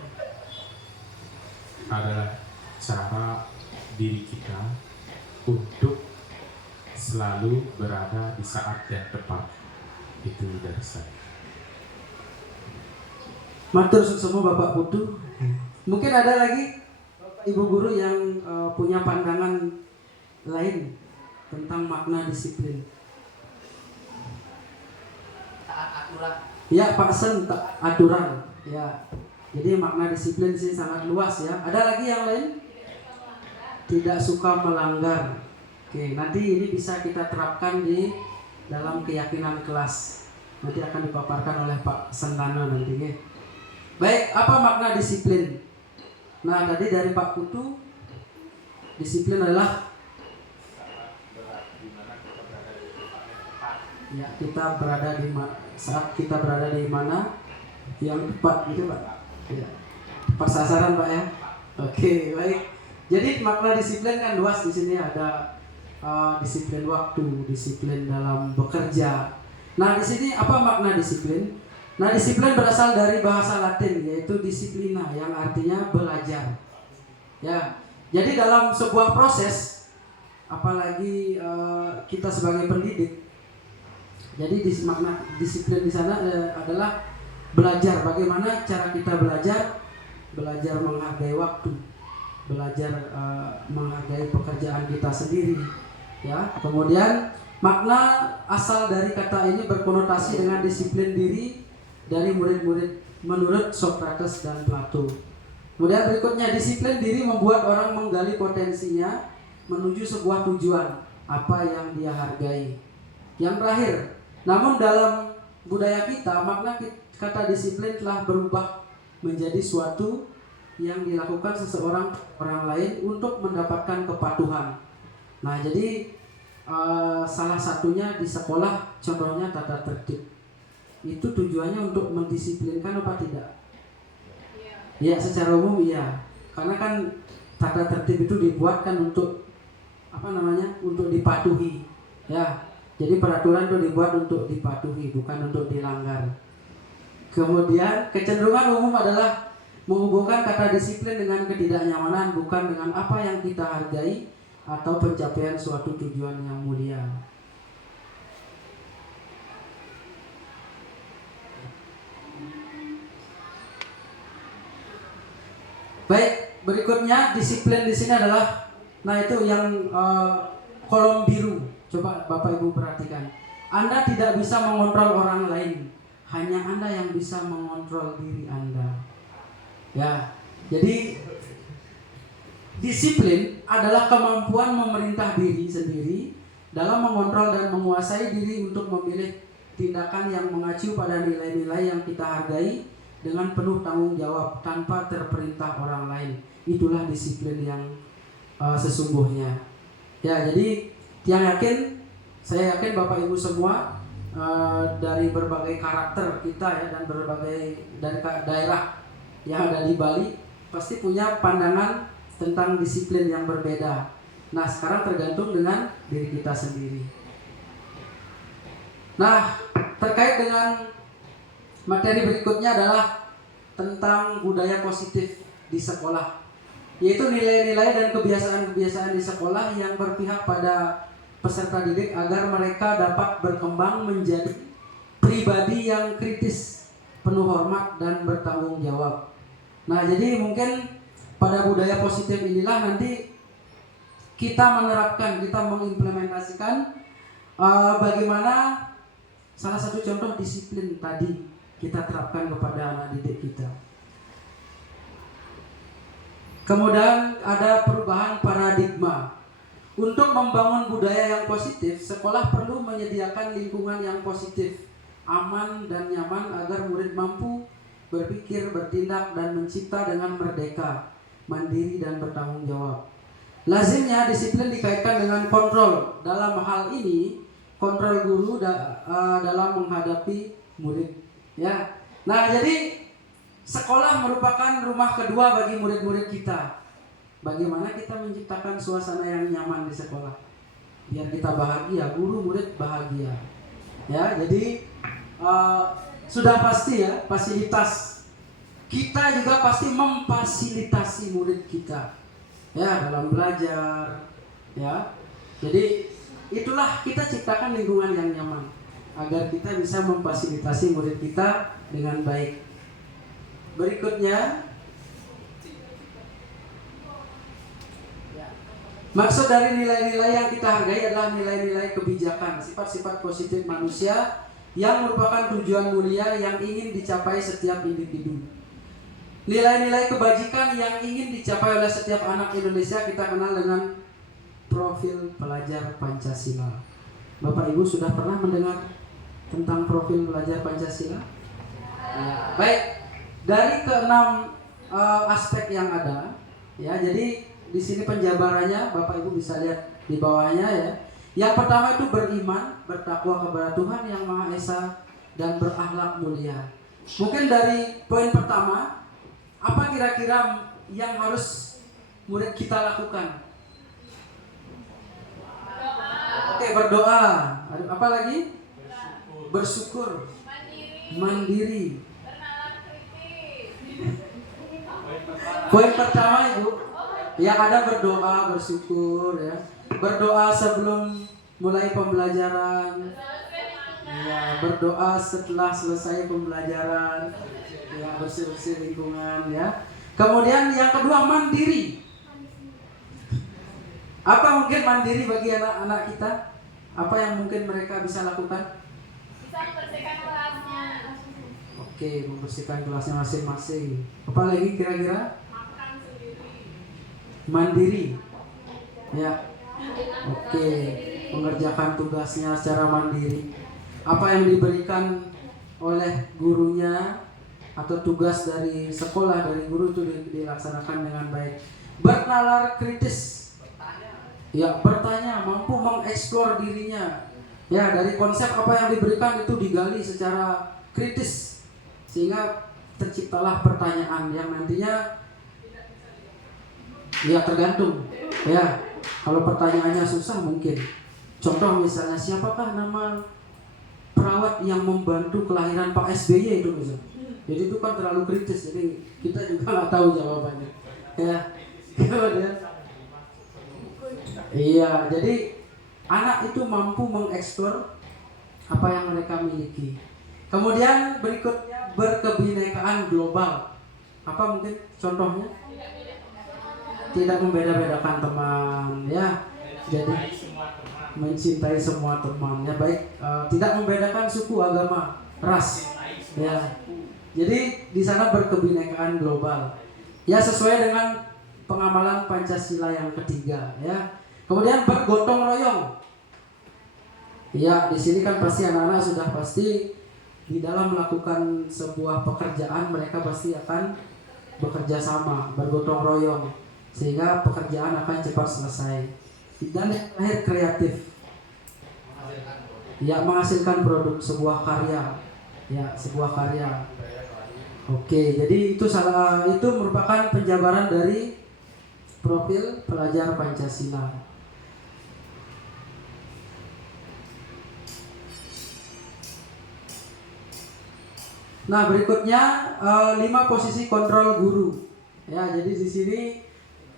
adalah cara diri kita untuk selalu berada di saat yang tepat. Itu dari saya. Matur semua Bapak Putu. Mungkin ada lagi Bapak Ibu guru yang punya pandangan lain tentang makna disiplin. Taat aturan. Ya, Pak Sen, aturan. Ya. Jadi makna disiplin di sini sangat luas ya. Ada lagi yang lain? Tidak suka melanggar. Oke, nanti ini bisa kita terapkan di dalam keyakinan kelas. Nanti akan dipaparkan oleh Pak Sentana nanti. Ya. Baik, apa makna disiplin? Nah, tadi dari Pak Putu, disiplin adalah ya, kita berada di saat kita berada di mana yang tepat gitu Pak. Ya. Tepat sasaran Pak ya. Oke, baik. Jadi makna disiplin kan luas di sini, ada disiplin waktu, disiplin dalam bekerja. Nah, di sini apa makna disiplin? Nah, disiplin berasal dari bahasa Latin yaitu disiplina yang artinya belajar. Ya. Jadi dalam sebuah proses, apalagi kita sebagai pendidik, jadi makna disiplin di sana adalah belajar. Bagaimana cara kita belajar? Belajar menghargai waktu, belajar menghargai pekerjaan kita sendiri. Ya. Kemudian makna asal dari kata ini berkonotasi dengan disiplin diri dari murid-murid menurut Socrates dan Plato. Kemudian berikutnya, disiplin diri membuat orang menggali potensinya menuju sebuah tujuan apa yang dia hargai. Yang terakhir, namun dalam budaya kita, makna kata disiplin telah berubah menjadi suatu yang dilakukan seseorang orang lain untuk mendapatkan kepatuhan. Nah, jadi salah satunya di sekolah, contohnya tata tertib. Itu tujuannya untuk mendisiplinkan apa tidak? Ya, secara umum iya. Karena kan tata tertib itu dibuatkan untuk untuk dipatuhi. Ya. Jadi peraturan itu dibuat untuk dipatuhi, bukan untuk dilanggar. Kemudian kecenderungan umum adalah menghubungkan kata disiplin dengan ketidaknyamanan, bukan dengan apa yang kita hargai atau pencapaian suatu tujuan yang mulia. Baik, berikutnya disiplin di sini adalah, nah itu yang kolom biru. Coba Bapak Ibu perhatikan. Anda tidak bisa mengontrol orang lain, hanya Anda yang bisa mengontrol diri Anda. Ya, jadi disiplin adalah kemampuan memerintah diri sendiri dalam mengontrol dan menguasai diri untuk memilih tindakan yang mengacu pada nilai-nilai yang kita hargai dengan penuh tanggung jawab tanpa terperintah orang lain. Itulah disiplin yang sesungguhnya. Ya, jadi saya yakin Bapak Ibu semua dari berbagai karakter kita ya, dan berbagai dari daerah yang ada di Bali pasti punya pandangan tentang disiplin yang berbeda. Nah, sekarang tergantung dengan diri kita sendiri. Nah, terkait dengan materi berikutnya adalah tentang budaya positif di sekolah, yaitu nilai-nilai dan kebiasaan-kebiasaan di sekolah yang berpihak pada peserta didik agar mereka dapat berkembang menjadi pribadi yang kritis, penuh hormat dan bertanggung jawab. Nah, jadi mungkin pada budaya positif inilah nanti kita menerapkan, kita mengimplementasikan bagaimana salah satu contoh disiplin tadi kita terapkan kepada anak didik kita. Kemudian ada perubahan paradigma. Untuk membangun budaya yang positif, sekolah perlu menyediakan lingkungan yang positif, aman dan nyaman agar murid mampu berpikir, bertindak dan mencipta dengan merdeka, mandiri dan bertanggung jawab. Lazimnya disiplin dikaitkan dengan kontrol. Dalam hal ini, kontrol guru dalam menghadapi murid. Ya. Nah, jadi sekolah merupakan rumah kedua bagi murid-murid kita. Bagaimana kita menciptakan suasana yang nyaman di sekolah? Biar kita bahagia, guru murid bahagia. Ya, jadi sudah pasti ya, fasilitas. Kita juga pasti memfasilitasi murid kita. Ya, dalam belajar. Ya. Jadi itulah kita ciptakan lingkungan yang nyaman agar kita bisa memfasilitasi murid kita dengan baik. Berikutnya, Maksud dari nilai-nilai yang kita hargai adalah nilai-nilai kebijakan, sifat-sifat positif manusia yang merupakan tujuan mulia yang ingin dicapai setiap individu. Nilai-nilai kebajikan yang ingin dicapai oleh setiap anak Indonesia kita kenal dengan profil pelajar Pancasila. Bapak Ibu sudah pernah mendengar tentang profil pelajar Pancasila? Ya. Baik, dari keenam aspek yang ada, ya, jadi di sini penjabarannya Bapak Ibu bisa lihat di bawahnya ya. Yang pertama itu beriman, bertakwa kepada Tuhan Yang Maha Esa dan berakhlak mulia. Mungkin dari poin pertama, apa kira-kira yang harus murid kita lakukan? Oke, berdoa. Apa lagi? Bersyukur. Mandiri. Poin pertama Ibu, yang ada berdoa, bersyukur ya. Berdoa sebelum mulai pembelajaran. Ya, berdoa setelah selesai pembelajaran. Ya, bersih-bersih lingkungan ya. Kemudian yang kedua mandiri. Apa mungkin mandiri bagi anak-anak kita? Apa yang mungkin mereka bisa lakukan? Bisa membersihkan kelasnya. Oke, membersihkan kelasnya masing-masing. Apa lagi kira-kira? Makan sendiri. Mandiri. Ya. Oke, mengerjakan tugasnya secara mandiri. Apa yang diberikan oleh gurunya atau tugas dari sekolah dari guru itu dilaksanakan dengan baik. Bernalar kritis. Ya, bertanya, mampu mengeksplor dirinya. Ya, dari konsep apa yang diberikan itu digali secara kritis sehingga terciptalah pertanyaan yang nantinya ya tergantung. Ya, kalau pertanyaannya susah mungkin. Contoh misalnya, siapakah nama perawat yang membantu kelahiran Pak SBY itu misalnya. Jadi itu kan terlalu kritis, jadi kita juga nggak tahu jawabannya. Ya, kemudian iya, jadi anak itu mampu mengeksplor apa yang mereka miliki. Kemudian berikutnya berkebinekaan global. Apa mungkin contohnya? Tidak membeda-bedakan teman, ya. Jadi mencintai semua teman, ya baik. Tidak membedakan suku, agama, ras, ya. Jadi di sana berkebinekaan global, ya sesuai dengan pengamalan Pancasila yang ketiga, ya. Kemudian bergotong royong. Ya, di sini kan pasti anak-anak sudah pasti di dalam melakukan sebuah pekerjaan mereka pasti akan bekerja sama, bergotong royong sehingga pekerjaan akan cepat selesai. Dan yang terakhir kreatif. Ya, menghasilkan produk sebuah karya. Ya, sebuah karya. Oke, jadi itu merupakan penjabaran dari profil pelajar Pancasila. Nah, berikutnya 5 posisi kontrol guru. Ya, jadi di sini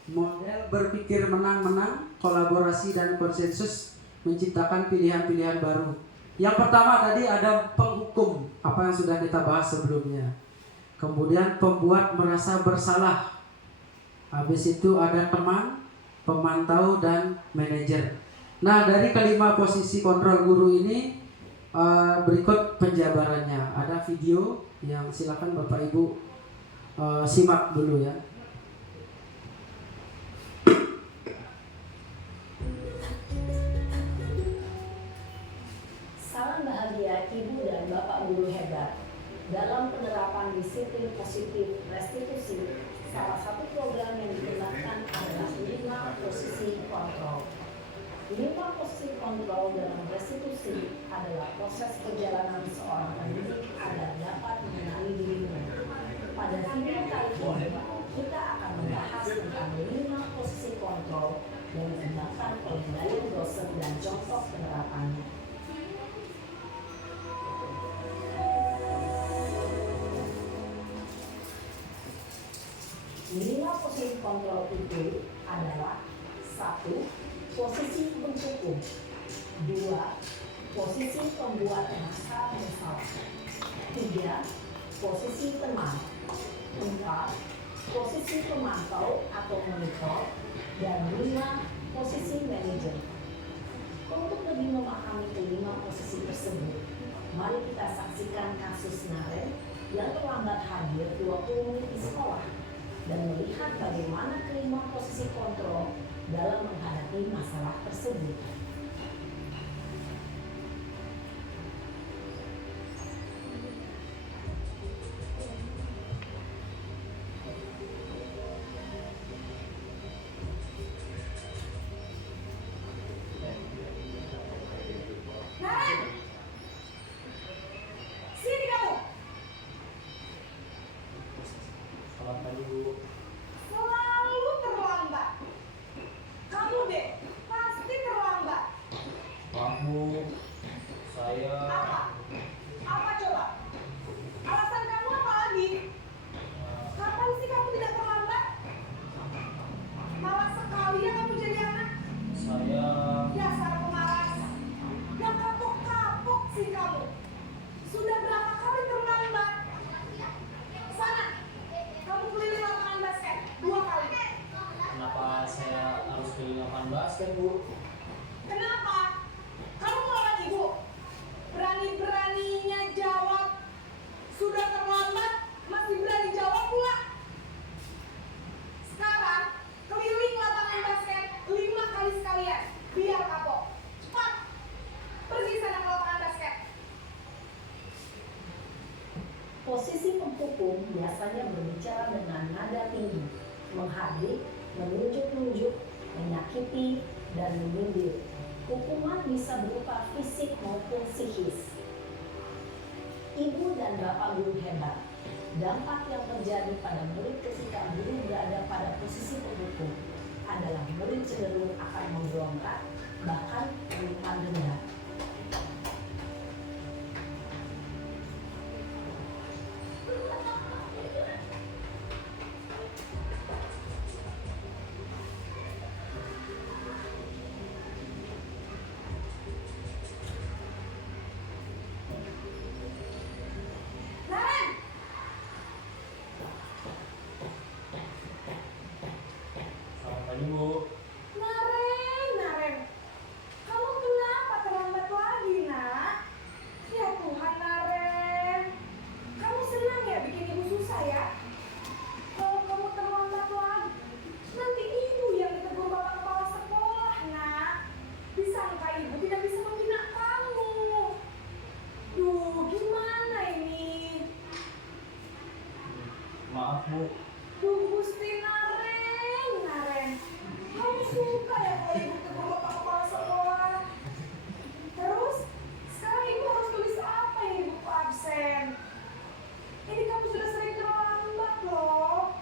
model berpikir menang-menang, kolaborasi dan konsensus menciptakan pilihan-pilihan baru. Yang pertama tadi ada penghukum, apa yang sudah kita bahas sebelumnya. Kemudian pembuat merasa bersalah. Habis itu ada teman, pemantau dan manajer. Nah, dari kelima posisi kontrol guru ini berikut penjabarannya. Ada video yang silakan Bapak Ibu simak dulu ya. Salam bahagia Ibu dan Bapak Guru hebat. Dalam penerapan disiplin positif restitusi, salah satu program yang digunakan adalah 5 posisi kontrol. 5 posisi kontrol dalam restitusi adalah proses perjalanan seorang pendidik agar dapat mengenali dirinya. Pada video kali ini, kita akan membahas tentang 5 posisi kontrol yang dikembangkan oleh Dayung dosen dan contoh penerapannya. Lima posisi kontrol itu adalah 1. Posisi penghukum. 2. Posisi pembuat masalah bersalah. 3. Posisi teman. 4. Posisi pemantau atau monitor. Dan 5. posisi manajer. Untuk lebih memahami kelima posisi tersebut, mari kita saksikan kasus Naren yang terlambat hadir 20 menit di sekolah dan melihat bagaimana kelima posisi kontrol dalam menghadapi masalah tersebut. Selamat pagi, Bu. Selalu terlambat. Kamu deh, pasti terlambat. Maaf, Bu. Saya Apa? Apa coba? Alasan kamu apa lagi? Kapan sih kamu tidak terlambat? Malas sekali ya kamu jadi anak. Dasar pemalas. Yang kapok-kapok sih kamu. Sudah berapa kali terlambat? Sana, kamu keliling lapangan basket 2 kali. Kenapa saya harus keliling lapangan basket, Bu? Kenapa? Kamu melawan ibu? Berani-beraninya jawab. Sudah terlambat, masih berani jawab pula. Sekarang, keliling lapangan basket 5 kali sekalian. Biar kapok. Cepat. Pergi sana ke lapangan basket. Posisi penghukum biasanya berbicara dengan nada tinggi, menghardik, menunjuk-nunjuk, menyakiti, dan menyindir. Hukuman bisa berupa fisik maupun psikis. Ibu dan bapak guru hebat. Dampak yang terjadi pada murid ketika guru berada pada posisi penghukum adalah murid cenderung akan memberontak, bahkan menyimpan dendam. Naren! Selamat pagi, Bu. Naren. Kamu kenapa terlambat lagi, nak? Ya Tuhan, Naren. Kamu senang ya bikin ibu susah ya? Kalau kamu terlambat lagi, nanti ibu yang ditegur bapak kepala sekolah, nak. Disangka ibu tidak bisa membina kamu. Duh, gimana ini? Maaf, Bu. Duh, Gusti Naren. Kamu suka ya kalau ibu tegur bapak kepala sekolah? Terus, sekarang ibu harus tulis apa ini buku absen? Ini kamu sudah sering terlambat loh.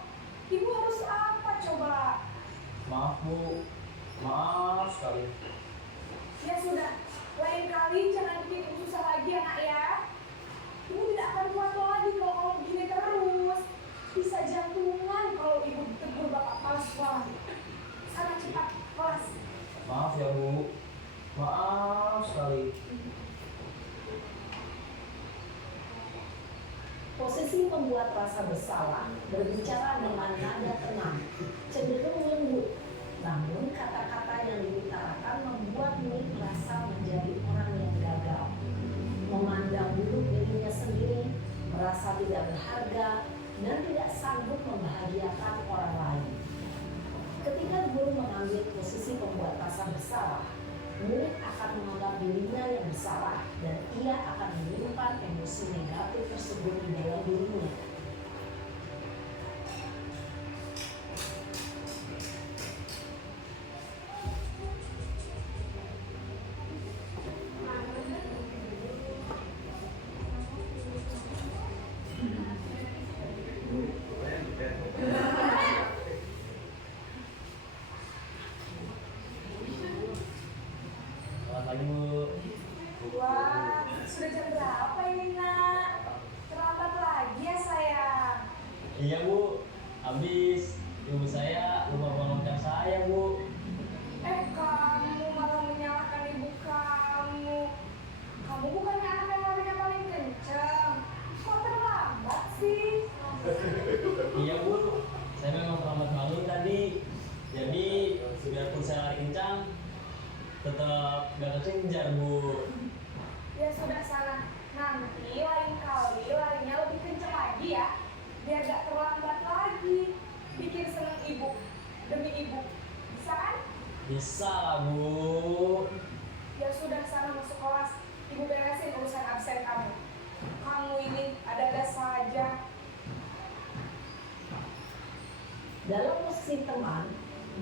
Ibu harus apa coba? Maaf, Bu. Maaf sekali. Ya sudah, lain kali jangan bikin ibu susah lagi ya nak ya. Ibu tidak akan kuat lagi kalau kamu begini terus. Bisa jantungan kalau ibu ditegur bapak kepala sekolah. Sana cepat kelas. Maaf ya, Bu. Maaf sekali. Posisi pembuat rasa bersalah berbicara dengan nada tenang, cenderung lembut. Namun kata-kata yang diutarakan membuat murid merasa menjadi orang yang gagal, memandang buruk dirinya sendiri, merasa tidak berharga, dan tidak sanggup membahagiakan orang lain. Ketika guru mengambil posisi pembuat rasa bersalah, murid akan menganggap dirinya yang bersalah dan ia akan menyimpan emosi negatif tersebut di dalam dirinya. Selamat pagi, Bu. Wah, sudah jam berapa ini nak? Terlambat lagi ya sayang. Iya, Bu. Habis ibu saya lupa bangunkan saya, Bu. Kamu malah menyalahkan ibu kamu. Kamu bukannya anak yang larinya paling kencang. Kok terlambat sih? Iya, Bu. Saya memang terlambat bangun tadi. Jadi, biarpun saya lari kencang, nggak kekejar, Bu. Ya sudah sana. Nanti lain kali larinya lebih kenceng lagi ya. Biar gak terlambat lagi. Bikin seneng ibu. Demi ibu. Bisa kan? Bisa lah, Bu. Ya sudah sana masuk kelas. Ibu beresin urusan absen kamu. Kamu ini ada-ada saja. Dalam posisi teman,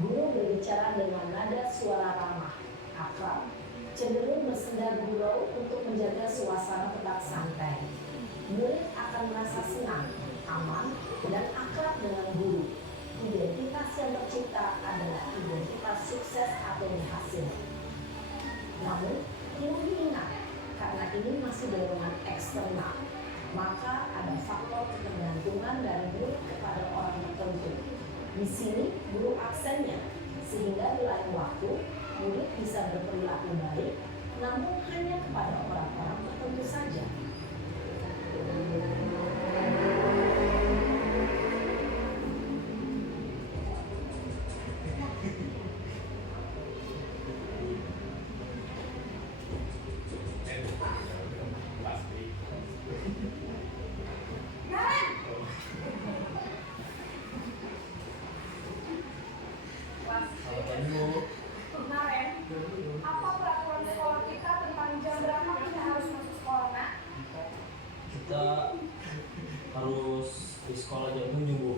guru berbicara dengan nada suara ramah, akrab, cenderung bersenda gurau untuk menjaga suasana tetap santai. Murid akan merasa senang, aman, dan akrab dengan guru. Identitas yang tercipta adalah identitas sukses atau berhasil. Namun, perlu diingat, karena ini masih dorongan eksternal, maka ada faktor ketergantungan dari murid kepada orang tertentu. Di sini guru aksennya, sehingga di lain waktu murid bisa berperilaku baik, namun hanya kepada orang-orang tertentu saja. Naren, apa peraturan sekolah kita tentang jam berapa kita harus masuk sekolah, nak? Kita harus di sekolah jam 7, Bu.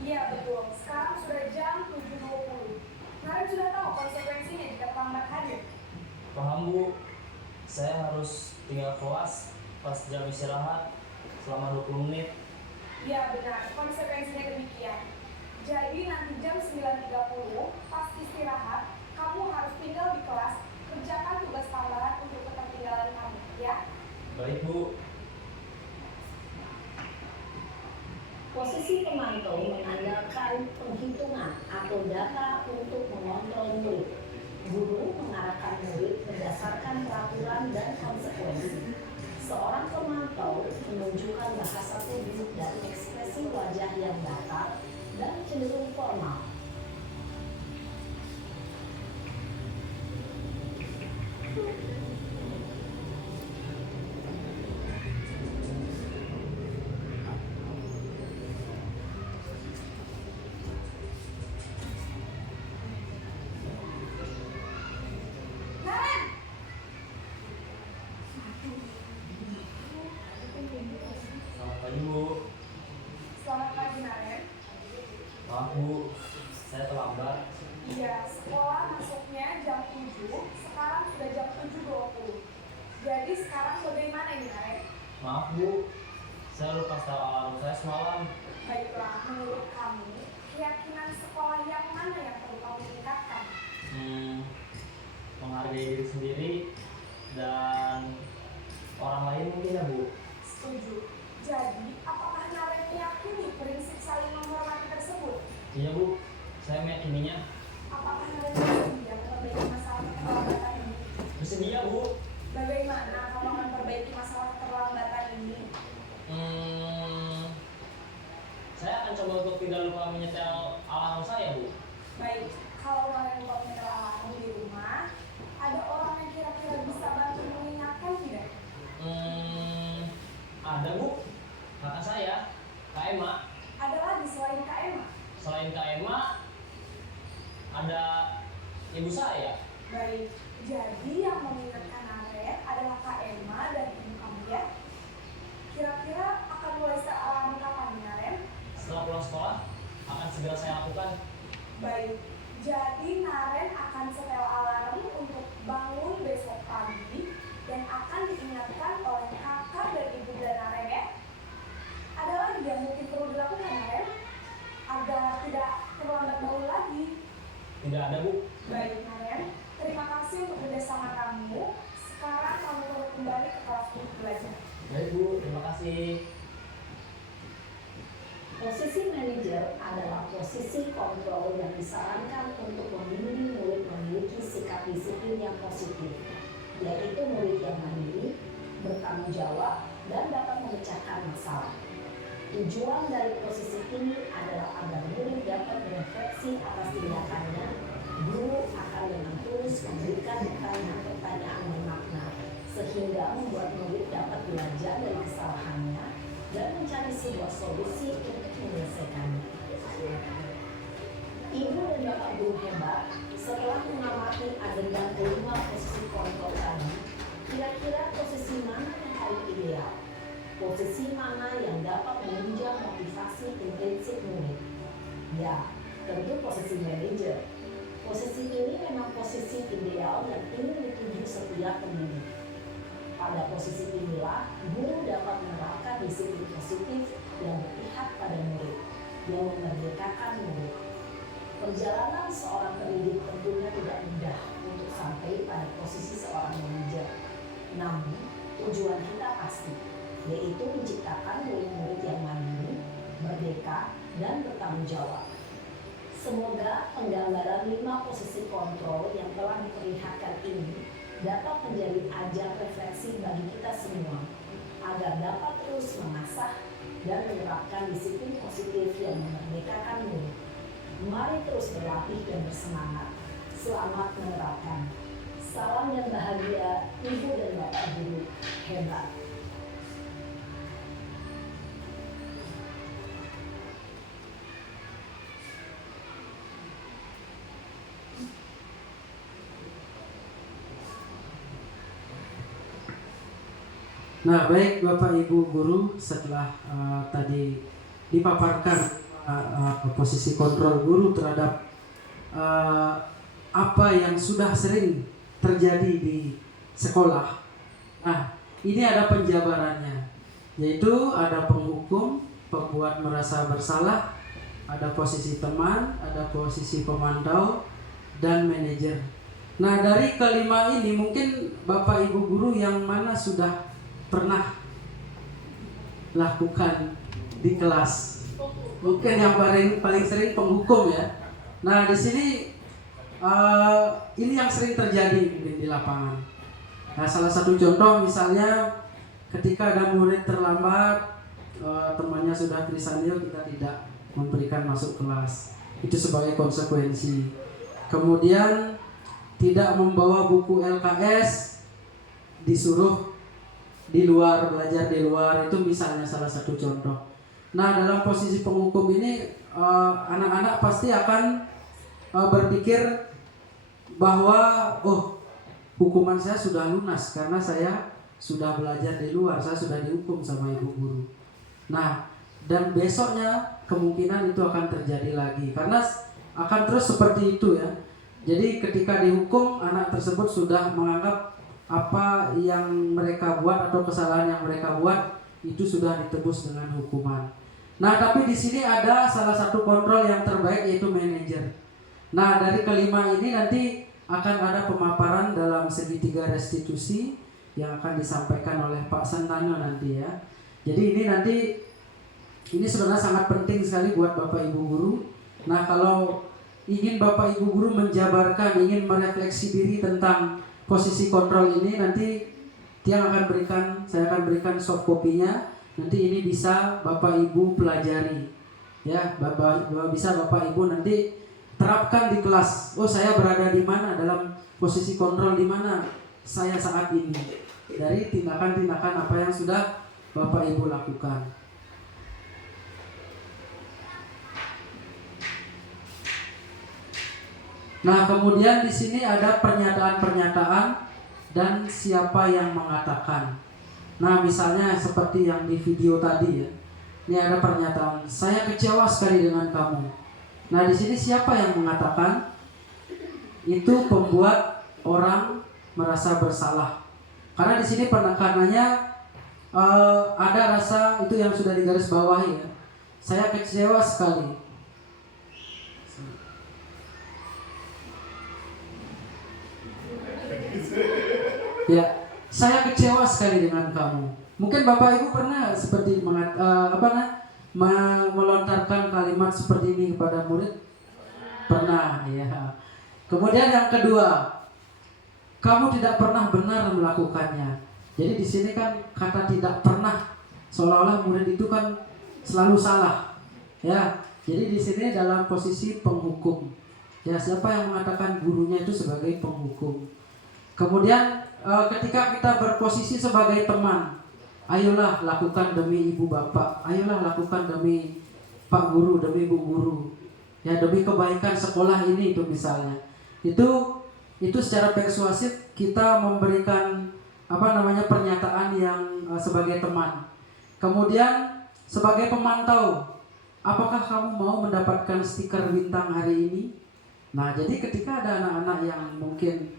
Iya betul, sekarang sudah jam 7.20. Naren sudah tahu konsekuensinya jika terlambat hadir. Paham, Bu. Saya harus tinggal kelas pas jam istirahat selama 20 menit. Iya benar, konsekuensinya demikian. Jadi nanti jam 9.30 pas istirahat, kamu harus tinggal di kelas, kerjakan tugas tambahan untuk ketertinggalan kamu, ya? Baik, Bu. Posisi pemantau mengandalkan penghitungan atau data untuk mengontrol murid. Guru mengarahkan murid berdasarkan peraturan dan konsekuensi. Seorang pemantau menunjukkan bahasa tubuh dan ekspresi wajah yang datar dan cenderung formal. Selamat pagi, Bu. Selamat pagi, Naren. Maaf, Bu. Saya terlambat. Iya, sekolah masuknya jam 7, sekarang sudah jam 7.20. Jadi sekarang bagaimana ini, Naren? Maaf, Bu. Saya lupa setel alarm saya semalam. Baiklah, menurut kamu, keyakinan sekolah yang mana yang perlu kamu tingkatkan? Menghargai diri sendiri dan orang lain mungkin ya, Bu. Setuju. Jadi, apakah Naren meyakini prinsip saling menghormati tersebut? Iya, Bu. Saya meyakininya. Apakah Naren bersedia memperbaiki masalah keterlambatan ini? Bersedia, Bu. Bagaimana kamu memperbaiki masalah keterlambatan ini? Saya akan coba untuk tidak lupa menyetel alarm saya, Bu. Baik, kalau Naren lupa menyetel alarm di rumah, ada orang yang kira-kira bisa bantu mengingatkan tidak? Ada, Bu. Kakak saya, Kak Emma. Ada lagi selain Kak Emma? Selain Kak Emma, ada ibu saya. Baik, jadi yang mengingatkan Naren adalah Kak Emma dan ibu kamu ya? Kira-kira akan mulai setel alarm kapan, Naren? Setelah pulang sekolah, akan segera saya lakukan. Baik, jadi Naren akan setel alarm untuk bangun besok pagi dan akan diingatkan oleh kakak dan ibu dan Naren ya. Ada lagi yang mungkin perlu dilakukan, Naren? Agar tidak terlambat bangun lagi. Tidak ada, Bu. Baik, Naren. Terima kasih untuk kerjasama kamu. Sekarang kamu perlu kembali ke kelas untuk belajar. Baik, Bu. Terima kasih. Posisi manajer adalah posisi kontrol yang disarankan untuk membimbing murid memiliki sikap disiplin yang positif, yaitu murid yang mandiri, bertanggung jawab, dan dapat memecahkan masalah. Tujuan dari posisi ini adalah agar murid dapat merefleksi atas tindakannya Guru akan dengan tulus memberikan pertanyaan bermakna sehingga membuat murid dapat belajar dari kesalahannya dan mencari sebuah solusi untuk menyelesaikannya. Ibu dan bapak guru hebat, setelah mengamati adegan kelima posisi kontrol tadi, kira-kira posisi mana yang paling ideal? Posisi mana yang dapat menunjang motivasi intrinsik murid? Ya, tentu posisi manajer. Posisi ini memang posisi ideal dan ingin dituju setiap pendidik. Pada posisi inilah, guru dapat menerapkan disiplin positif yang berpihak pada murid, yang memerdekakan murid. Perjalanan seorang pendidik tentunya tidak mudah untuk sampai pada posisi seorang manajer. Namun, tujuan kita pasti, yaitu menciptakan murid-murid yang mandiri, merdeka, dan bertanggung jawab. Semoga penggambaran 5 posisi kontrol yang telah diperlihatkan ini dapat menjadi ajang refleksi bagi kita semua, agar dapat terus mengasah dan menerapkan disiplin positif yang memerdekakan murid. Mari terus berlatih dan bersemangat. Selamat menerapkan. Salam yang bahagia, Ibu dan Bapak Guru hebat. Nah, baik Bapak Ibu guru, setelah tadi dipaparkan posisi kontrol guru terhadap apa yang sudah sering terjadi di sekolah. Nah, ini ada penjabarannya, yaitu ada penghukum, pembuat merasa bersalah, ada posisi teman, ada posisi pemantau, dan manajer. Nah, dari kelima ini mungkin Bapak Ibu guru yang mana sudah pernah lakukan di kelas? Mungkin yang paling sering penghukum ya. Nah, di sini ini yang sering terjadi mungkin di lapangan. Nah, salah satu contoh misalnya ketika ada murid terlambat, temannya sudah trisanil, kita tidak memberikan masuk kelas. Itu sebagai konsekuensi. Kemudian tidak membawa buku LKS, disuruh di luar, belajar di luar, itu misalnya salah satu contoh. Nah, dalam posisi penghukum ini anak-anak pasti akan berpikir bahwa hukuman saya sudah lunas karena saya sudah belajar di luar, saya sudah dihukum sama ibu guru. Nah, dan besoknya kemungkinan itu akan terjadi lagi karena akan terus seperti itu ya. Jadi ketika dihukum, anak tersebut sudah menganggap apa yang mereka buat atau kesalahan yang mereka buat itu sudah ditebus dengan hukuman. Nah, tapi di sini ada salah satu kontrol yang terbaik, yaitu manajer. Nah, dari kelima ini nanti akan ada pemaparan dalam segitiga restitusi yang akan disampaikan oleh Pak Santano nanti ya. Jadi ini sebenarnya sangat penting sekali buat Bapak Ibu guru. Nah, kalau ingin Bapak Ibu guru menjabarkan, ingin merefleksi diri tentang posisi kontrol ini, nanti saya akan berikan soft copy-nya. Nanti ini bisa Bapak Ibu pelajari. Ya, bisa Bapak Ibu nanti terapkan di kelas. Oh, saya berada di mana dalam posisi kontrol, di mana saya saat ini. Dari tindakan-tindakan apa yang sudah Bapak Ibu lakukan. Nah, kemudian di sini ada pernyataan-pernyataan dan siapa yang mengatakan. Nah, misalnya seperti yang di video tadi ya. Ini ada pernyataan, saya kecewa sekali dengan kamu. Nah, di sini siapa yang mengatakan? Itu pembuat orang merasa bersalah. Karena di sini penekanannya ada rasa itu yang sudah digaris bawahi ya. Saya kecewa sekali. Ya, saya kecewa sekali dengan kamu. Mungkin Bapak Ibu pernah seperti melontarkan kalimat seperti ini kepada murid? Pernah, ya. Kemudian yang kedua, kamu tidak pernah benar melakukannya. Jadi di sini kan kata tidak pernah, seolah-olah murid itu kan selalu salah. Ya, jadi di sini dalam posisi penghukum. Ya, siapa yang mengatakan gurunya itu sebagai penghukum? Kemudian ketika kita berposisi sebagai teman, ayolah lakukan demi ibu bapak, ayolah lakukan demi pak guru, demi ibu guru, ya demi kebaikan sekolah ini itu misalnya. Itu secara persuasif kita memberikan pernyataan yang sebagai teman. Kemudian sebagai pemantau, apakah kamu mau mendapatkan stiker bintang hari ini? Nah, jadi ketika ada anak-anak yang mungkin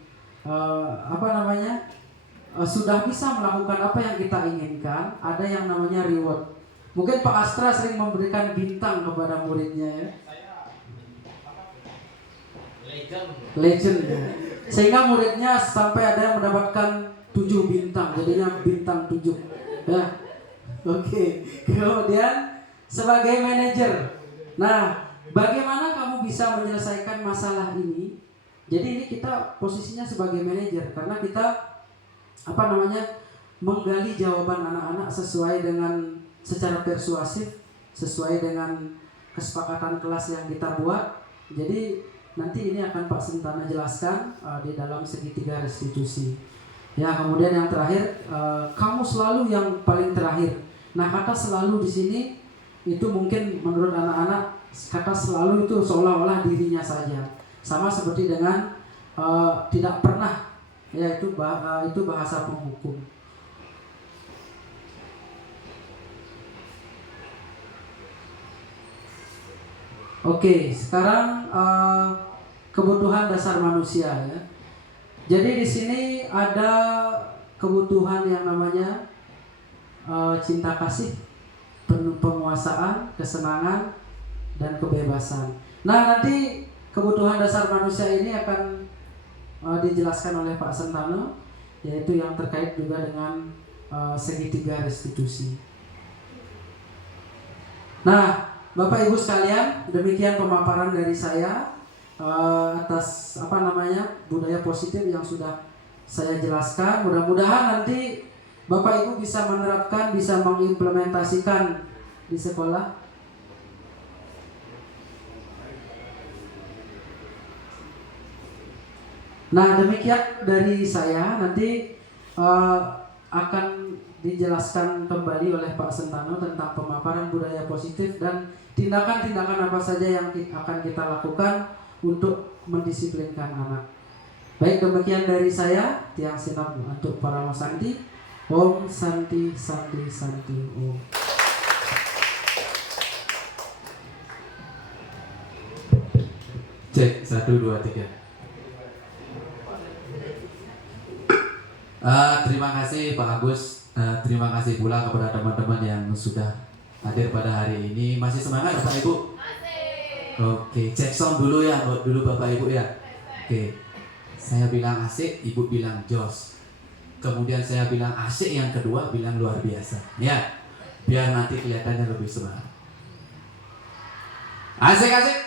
sudah bisa melakukan apa yang kita inginkan, ada yang namanya reward. Mungkin Pak Astra sering memberikan bintang kepada muridnya ya. Legend ya. Sehingga muridnya sampai ada yang mendapatkan 7 bintang, jadinya bintang 7 ya. Oke. Kemudian sebagai manajer, nah bagaimana kamu bisa menyelesaikan masalah ini? Jadi ini kita posisinya sebagai manajer karena kita menggali jawaban anak-anak sesuai dengan secara persuasif, sesuai dengan kesepakatan kelas yang kita buat. Jadi nanti ini akan Pak Sentana jelaskan di dalam segitiga restitusi. Ya, kemudian yang terakhir, kamu selalu yang paling terakhir. Nah, kata selalu di sini itu mungkin menurut anak-anak kata selalu itu seolah-olah dirinya saja. Sama seperti dengan tidak pernah, ya itu bahasa penghukum. Oke, sekarang kebutuhan dasar manusia ya. Jadi di sini ada kebutuhan yang namanya cinta kasih, penguasaan, kesenangan, dan kebebasan. Nah, nanti kebutuhan dasar manusia ini akan dijelaskan oleh Pak Sentano, yaitu yang terkait juga dengan segitiga restitusi. Nah, Bapak Ibu sekalian, demikian pemaparan dari saya atas budaya positif yang sudah saya jelaskan. Mudah-mudahan nanti Bapak Ibu bisa menerapkan, bisa mengimplementasikan di sekolah. Nah, demikian dari saya. Nanti akan dijelaskan kembali oleh Pak Sentano tentang pemaparan budaya positif dan tindakan-tindakan apa saja yang akan kita lakukan untuk mendisiplinkan anak. Baik, demikian dari saya, Tiang Sinam untuk para Santi. Om Santi Santi Santi Om. Cek 1 2 3. Terima kasih Pak Agus. Terima kasih pula kepada teman-teman yang sudah hadir pada hari ini. Masih semangat Bapak Ibu? Oke, cek sound dulu ya, dulu Bapak Ibu ya. Oke, saya bilang asik, Ibu bilang jos. Kemudian saya bilang asik, yang kedua bilang luar biasa. Ya, biar nanti kelihatannya lebih semangat. Asik asik.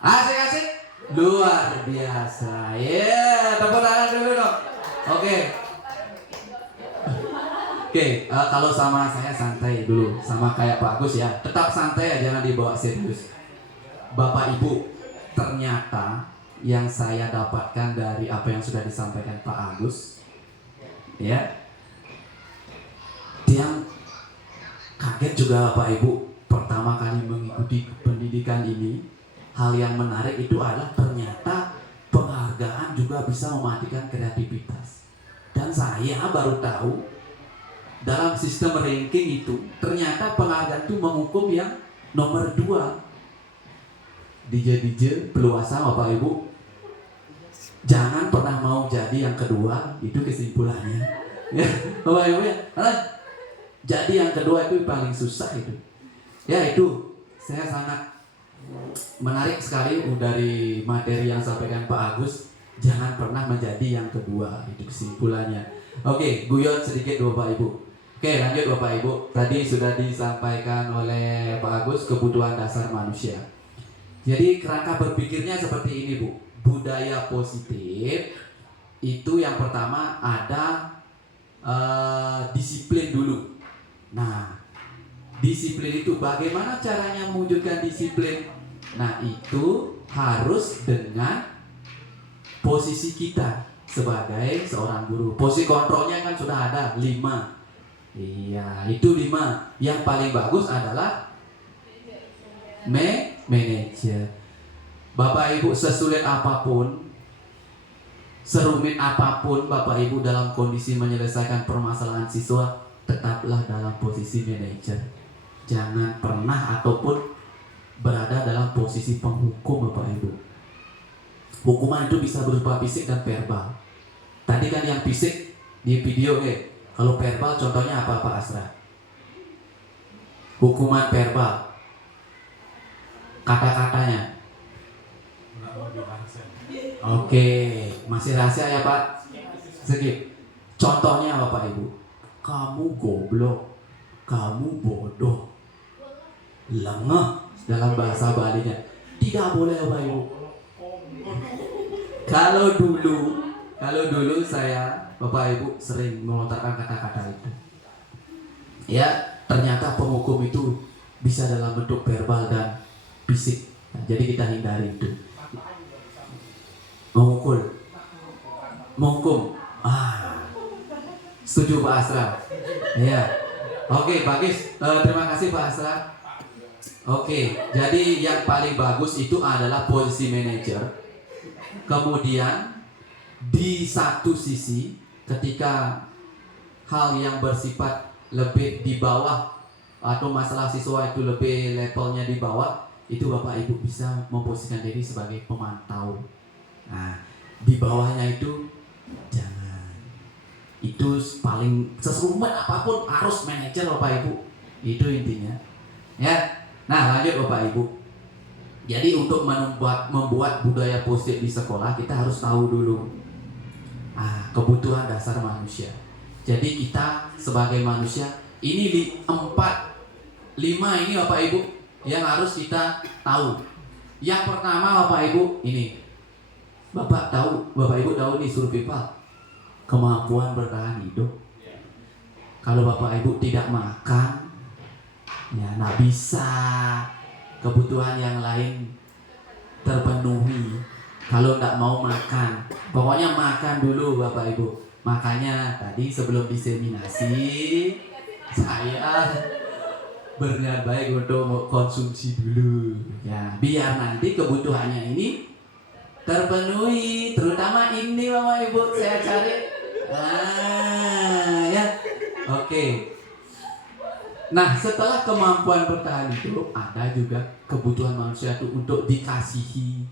Asik asik. Luar biasa. Yeah, tepuk tangan dulu dong. Oke. Kalau sama saya santai dulu, sama kayak Pak Agus ya. Tetap santai aja, jangan dibawa serius. Bapak Ibu, ternyata yang saya dapatkan dari apa yang sudah disampaikan Pak Agus, ya, dia kaget juga Bapak Ibu. Pertama kali mengikuti pendidikan ini, hal yang menarik itu adalah ternyata penghargaan juga bisa mematikan kreativitas. Dan saya baru tahu dalam sistem ranking itu ternyata penghargaan itu menghukum yang nomor 2. DJ peluasa Bapak Ibu, jangan pernah mau jadi yang kedua, itu kesimpulannya. Ya, Bapak Ibu ya, karena jadi yang kedua itu paling susah itu. Ya, itu saya sangat menarik sekali dari materi yang disampaikan Pak Agus. Jangan pernah menjadi yang kedua, itu kesimpulannya. Oke, guyon sedikit Bapak Ibu. Oke, lanjut Bapak Ibu. Tadi sudah disampaikan oleh Pak Agus kebutuhan dasar manusia. Jadi kerangka berpikirnya seperti ini Bu. Budaya positif itu yang pertama ada disiplin dulu. Nah, disiplin itu bagaimana caranya mewujudkan disiplin? Nah, itu harus dengan posisi kita sebagai seorang guru. Posisi kontrolnya kan sudah ada 5. Iya, itu 5. Yang paling bagus adalah manajer. Bapak Ibu, sesulit apapun, serumit apapun Bapak Ibu dalam kondisi menyelesaikan permasalahan siswa, tetaplah dalam posisi manajer. Jangan pernah ataupun berada dalam posisi penghukum Bapak Ibu. Hukuman itu bisa berupa fisik dan verbal. Tadi kan yang fisik di video kalau verbal contohnya apa Pak Asra? Hukuman verbal, kata-katanya. Oke, masih rahasia ya Pak? Skip. Contohnya Bapak Ibu, kamu goblok, kamu bodoh, lengah dalam bahasa Balinya. Tidak boleh Bapak Ibu. Kalau dulu saya Bapak Ibu sering melontarkan kata-kata itu. Ya, ternyata penghukum itu bisa dalam bentuk verbal dan fisik. Nah, jadi kita hindari itu. Menghukum. Setuju Pak Asra? Ya. Oke, bagus. Terima kasih Pak Asra. Oke, jadi yang paling bagus itu adalah posisi manajer. Kemudian di satu sisi ketika hal yang bersifat lebih di bawah atau masalah siswa itu lebih levelnya di bawah, itu Bapak Ibu bisa memposisikan diri sebagai pemantau. Nah, di bawahnya itu jangan. Itu paling sesurumet apapun harus manajer Bapak Ibu. Itu intinya. Ya. Nah, lanjut Bapak Ibu. Jadi untuk membuat budaya positif di sekolah, kita harus tahu dulu kebutuhan dasar manusia. Jadi kita sebagai manusia ini 5 ini Bapak Ibu yang harus kita tahu. Yang pertama Bapak Ibu ini, Bapak Ibu tahu nih survival, kemampuan bertahan hidup. Kalau Bapak Ibu tidak makan, ya nggak bisa kebutuhan yang lain terpenuhi. Kalau nggak mau makan, pokoknya makan dulu Bapak Ibu. Makanya tadi sebelum diseminasi saya berniat baik untuk konsumsi dulu, ya biar nanti kebutuhannya ini terpenuhi. Terutama ini Bapak Ibu saya cari. Ya, oke. Nah, setelah kemampuan bertahan hidup, ada juga kebutuhan manusia itu untuk dikasihi,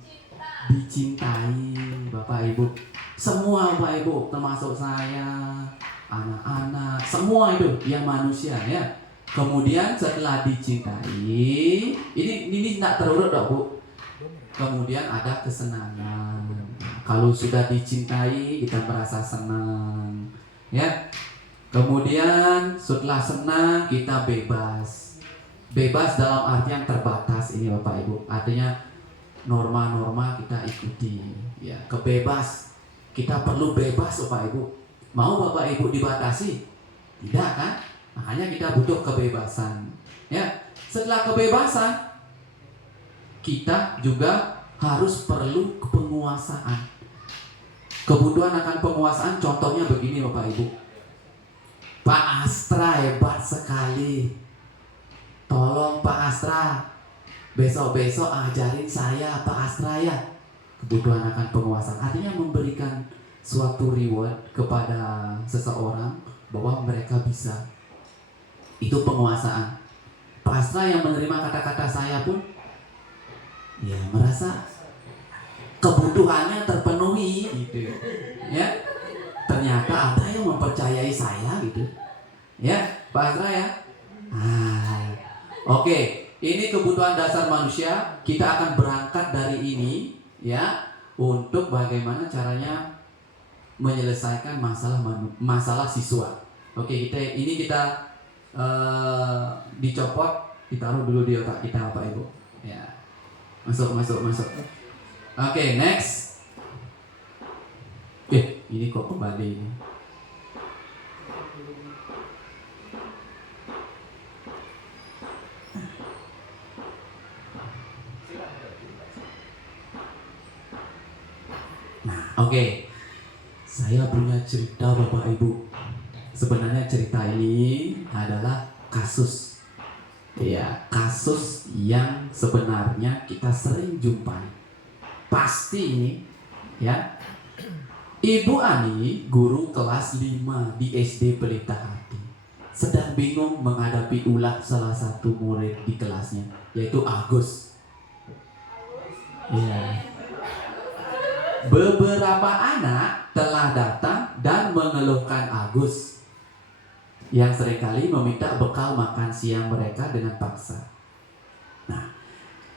dicintai, Bapak Ibu. Semua Bapak Ibu, termasuk saya, anak-anak, semua itu yang manusia ya. Kemudian setelah dicintai, ini tidak terurut dok Bu. Kemudian ada kesenangan. Kalau sudah dicintai, kita merasa senang, ya. Kemudian setelah senang kita bebas. Bebas dalam artian terbatas ini Bapak Ibu. Artinya norma-norma kita ikuti. Ya, kita perlu bebas Bapak Ibu. Mau Bapak Ibu dibatasi? Tidak kan? Makanya kita butuh kebebasan. Ya, setelah kebebasan kita juga harus perlu penguasaan. Kebutuhan akan penguasaan contohnya begini Bapak Ibu. Pak Astra hebat sekali. Tolong Pak Astra, besok-besok ajarin saya Pak Astra ya. Kebutuhan akan penguasaan artinya memberikan suatu reward kepada seseorang bahwa mereka bisa. Itu penguasaan. Pak Astra yang menerima kata-kata saya pun ya merasa kebutuhannya terpenuhi gitu. Ya. Ternyata ada yang mempercayai saya gitu. Ya, Pak Asra ya. Oke, ini kebutuhan dasar manusia. Kita akan berangkat dari ini ya untuk bagaimana caranya menyelesaikan masalah siswa. Oke, kita dicopot, ditaruh dulu di otak kita Bapak Ibu. Ya. Masuk. Oke, next. Ini kok kembali ini. Oke, saya punya cerita Bapak Ibu. Sebenarnya cerita ini adalah kasus. Ya, kasus yang sebenarnya kita sering jumpai. Pasti ini, ya. Ibu Ani, guru kelas 5 di SD Pelita Hati, sedang bingung menghadapi ulah salah satu murid di kelasnya, yaitu Agus. Ya. Beberapa anak telah datang dan mengeluhkan Agus yang seringkali meminta bekal makan siang mereka dengan paksa. Nah,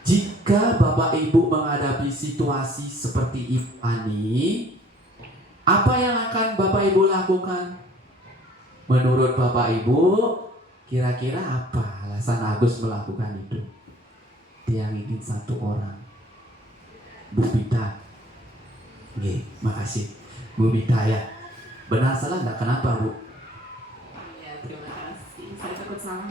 jika Bapak Ibu menghadapi situasi seperti Ibu Ani, apa yang akan Bapak Ibu lakukan? Menurut Bapak Ibu, kira-kira apa alasan Agus melakukan itu? Dia ingin satu orang, Bu Pita. Oke, makasih Bu Mita ya. Benar salah nggak? Kenapa Bu? Ya, terima kasih. Saya takut salah.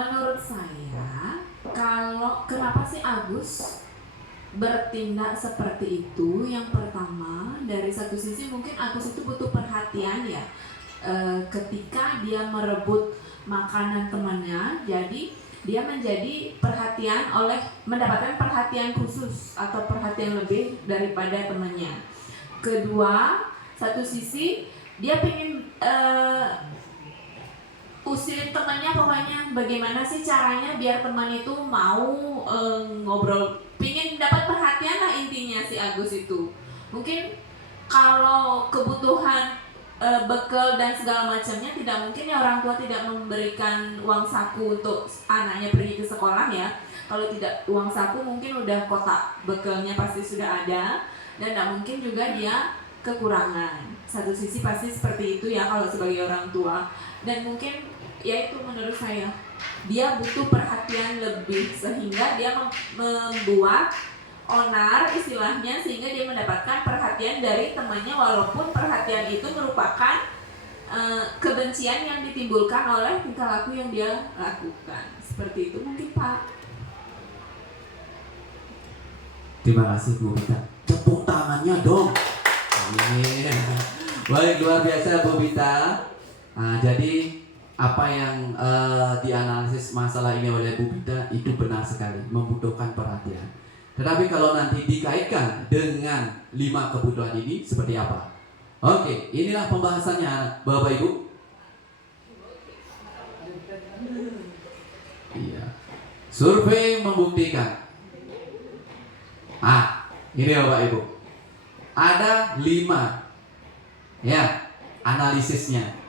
Menurut saya, kalau kenapa sih Agus bertindak seperti itu? Yang pertama, dari satu sisi mungkin Agus itu butuh perhatian ya. Ketika dia merebut makanan temannya, jadi dia menjadi mendapatkan perhatian khusus atau perhatian lebih daripada temannya. Kedua, satu sisi dia pengen usir temannya, pokoknya bagaimana sih caranya biar teman itu mau ngobrol, pengen dapat perhatian lah intinya si Agus itu. Mungkin kalau kebutuhan bekal dan segala macamnya tidak mungkin ya, orang tua tidak memberikan uang saku untuk anaknya pergi ke sekolah ya. Kalau tidak uang saku mungkin udah kotak bekalnya pasti sudah ada, dan tidak mungkin juga dia kekurangan. Satu sisi pasti seperti itu ya kalau sebagai orang tua. Dan mungkin ya itu menurut saya, dia butuh perhatian lebih sehingga dia membuat onar istilahnya, sehingga dia mendapatkan perhatian dari temannya, walaupun perhatian itu merupakan kebencian yang ditimbulkan oleh tingkah laku yang dia lakukan. Seperti itu mungkin Pak. Terima kasih Bu Mita. Tepuk tangannya dong. Baik, luar biasa Bu Mita. Jadi apa yang dianalisis masalah ini oleh Bu Mita itu benar sekali, membutuhkan perhatian. Tetapi kalau nanti dikaitkan dengan 5 kebutuhan ini seperti apa? Oke, inilah pembahasannya Bapak Ibu. Iya. Survei membuktikan. Ini Bapak Ibu. Ada 5 ya analisisnya.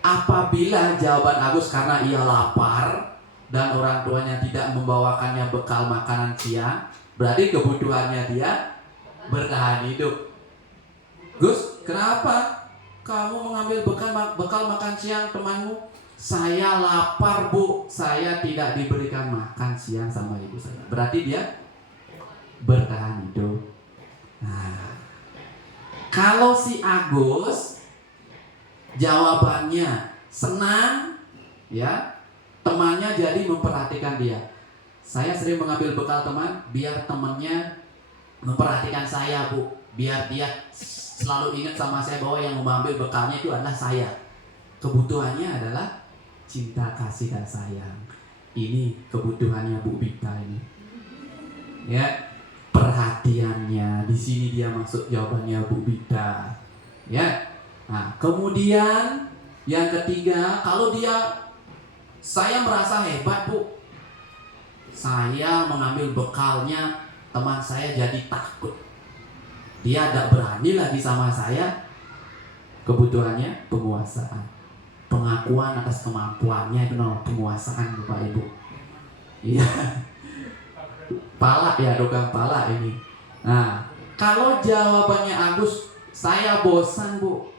Apabila jawaban Agus karena ia lapar dan orang tuanya tidak membawakannya bekal makanan siang, berarti kebutuhannya dia bertahan hidup. Gus, kenapa kamu mengambil bekal makan siang temanmu? Saya lapar Bu, saya tidak diberikan makan siang sama ibu saya. Berarti dia bertahan hidup. Nah, kalau si Agus jawabannya senang ya, temannya jadi memperhatikan dia. Saya sering mengambil bekal teman biar temannya memperhatikan saya Bu, biar dia selalu ingat sama saya bahwa yang mengambil bekalnya itu adalah saya. Kebutuhannya adalah cinta, kasih, dan sayang. Ini kebutuhannya Bu Bita ini. Ya, perhatiannya di sini dia masuk jawabannya Bu Bita. Ya. Nah, kemudian yang ketiga, kalau saya merasa hebat Bu, saya mengambil bekalnya teman saya jadi takut, dia tidak berani lagi sama saya. Kebutuhannya penguasaan, pengakuan atas kemampuannya, itu namanya penguasaan Bapak Ibu. Iya, pala ya, dogang pala ini. Nah, kalau jawabannya Agus, saya bosan Bu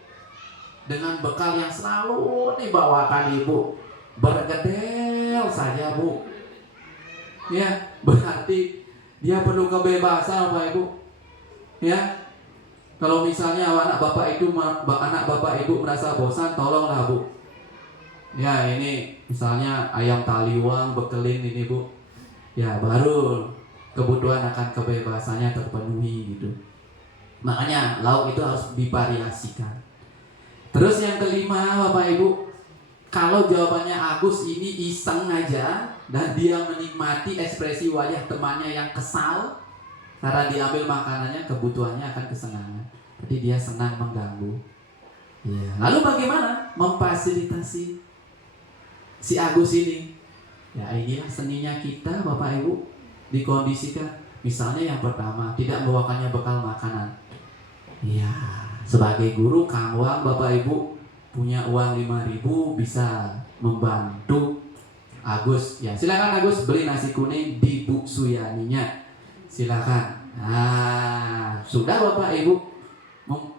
dengan bekal yang selalu dibawakan ibu, bergedel saja Bu. Ya, berarti dia perlu kebebasan Bapak Ibu. Ya, kalau misalnya anak bapak ibu merasa bosan, tolonglah Bu. Ya, ini misalnya ayam taliwang bekelin ini Bu. Ya, baru kebutuhan akan kebebasannya terpenuhi gitu. Makanya lauk itu harus divariasikan. Terus yang kelima Bapak Ibu, kalau jawabannya Agus ini iseng aja dan dia menikmati ekspresi wajah temannya yang kesal karena diambil makanannya, kebutuhannya akan kesenangan. Jadi dia senang mengganggu. Ya. Lalu bagaimana memfasilitasi si Agus ini? Ya inilah seninya kita Bapak Ibu, dikondisikan. Misalnya yang pertama, tidak membawakannya bekal makanan. Ya, sebagai guru Kang Wang Bapak Ibu punya uang 5.000 bisa membantu Agus. Ya, silakan Agus beli nasi kuning di Bu Suyaninya. Silakan. Nah, sudah Bapak Ibu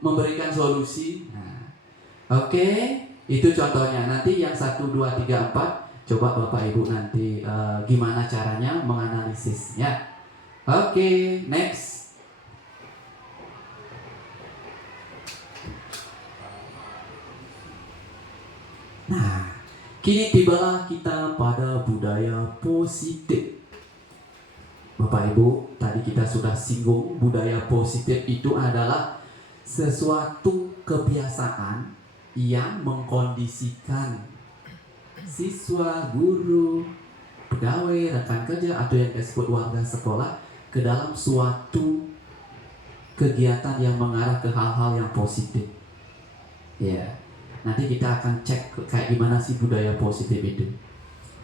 memberikan solusi. Nah, oke, itu contohnya. Nanti yang 1, 2, 3, 4 coba Bapak Ibu nanti gimana caranya menganalisis ya. Oke, next. Nah, kini tibalah kita pada budaya positif. Bapak Ibu, tadi kita sudah singgung budaya positif itu adalah sesuatu kebiasaan yang mengkondisikan siswa, guru, pegawai, rekan kerja atau yang disebut warga sekolah ke dalam suatu kegiatan yang mengarah ke hal-hal yang positif. Ya, nanti kita akan cek kayak gimana sih budaya positif itu.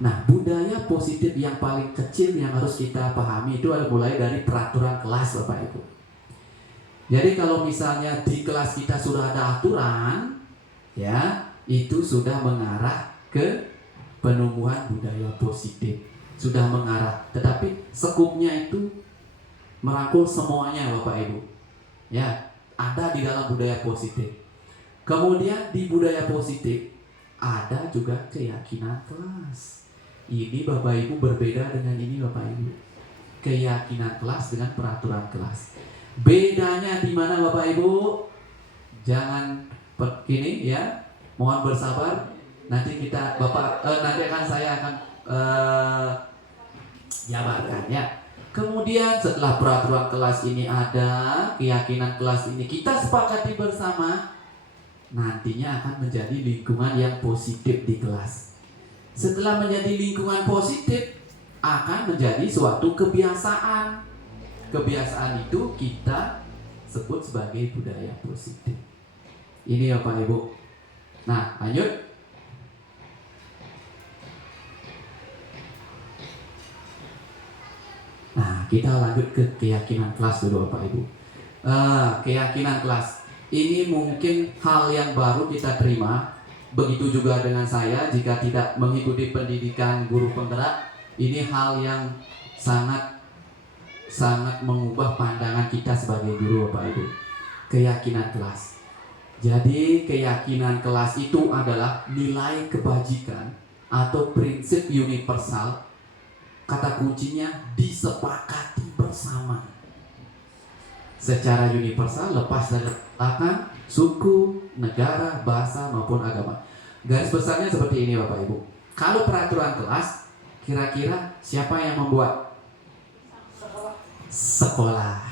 Nah, budaya positif yang paling kecil yang harus kita pahami itu mulai dari peraturan kelas Bapak Ibu. Jadi kalau misalnya di kelas kita sudah ada aturan, ya itu sudah mengarah ke penumbuhan budaya positif, sudah mengarah. Tetapi skupnya itu merangkul semuanya Bapak Ibu. Ya, ada di dalam budaya positif. Kemudian di budaya positif ada juga keyakinan kelas. Ini Bapak Ibu berbeda dengan ini Bapak Ibu. Keyakinan kelas dengan peraturan kelas. Bedanya di mana Bapak Ibu? Jangan ini ya. Mohon bersabar. Nanti kita nanti saya akan jabarkan ya. Kemudian setelah peraturan kelas ini ada, keyakinan kelas ini kita sepakati bersama, nantinya akan menjadi lingkungan yang positif di kelas. Setelah menjadi lingkungan positif, akan menjadi suatu kebiasaan. Kebiasaan itu kita sebut sebagai budaya positif. Ini Bapak Ibu. Nah, lanjut. Nah, kita lanjut ke keyakinan kelas dulu Bapak Ibu. Keyakinan kelas. Ini mungkin hal yang baru kita terima. Begitu juga dengan saya, jika tidak mengikuti pendidikan guru penggerak, ini hal yang sangat mengubah pandangan kita sebagai guru Bapak Ibu. Keyakinan kelas. Jadi keyakinan kelas itu adalah nilai kebajikan atau prinsip universal. Kata kuncinya disepakati bersama. Secara universal, lepas dari latar, suku, negara, bahasa maupun agama. Garis besarnya seperti ini Bapak Ibu. Kalau peraturan kelas, kira-kira siapa yang membuat? Sekolah.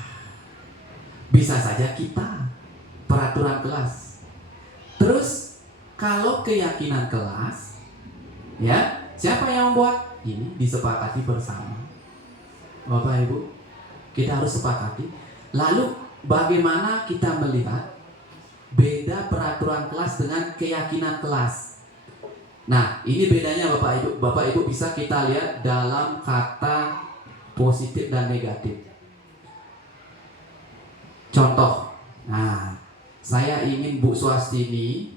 Bisa saja kita. Peraturan kelas. Terus kalau keyakinan kelas, ya siapa yang membuat? Ini disepakati bersama. Bapak Ibu, kita harus sepakati. Lalu bagaimana kita melihat beda peraturan kelas dengan keyakinan kelas? Nah, ini bedanya Bapak Ibu. Bapak Ibu bisa kita lihat dalam kata positif dan negatif. Contoh. Nah, saya ingin Bu Swastini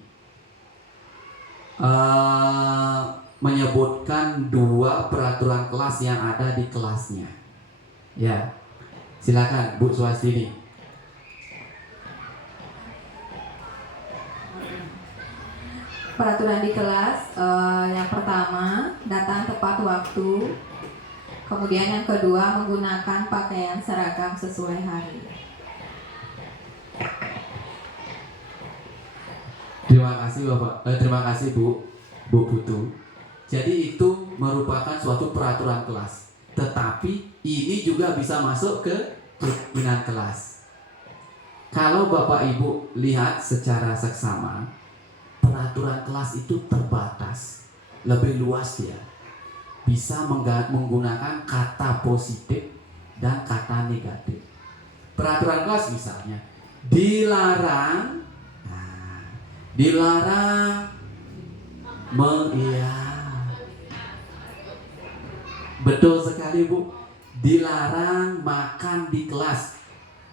menyebutkan 2 peraturan kelas yang ada di kelasnya. Ya. Silakan Bu Swastini. Peraturan di kelas, yang pertama datang tepat waktu, kemudian yang kedua menggunakan pakaian seragam sesuai hari. Terima kasih Bapak. Terima kasih Bu Putu. Jadi itu merupakan suatu peraturan kelas. tetapi ini juga bisa masuk ke keyakinan kelas. Kalau Bapak Ibu lihat secara seksama, peraturan kelas itu terbatas, lebih luas dia. Bisa menggunakan kata positif dan kata negatif. Peraturan kelas misalnya dilarang, dilarang betul sekali Bu, dilarang makan di kelas.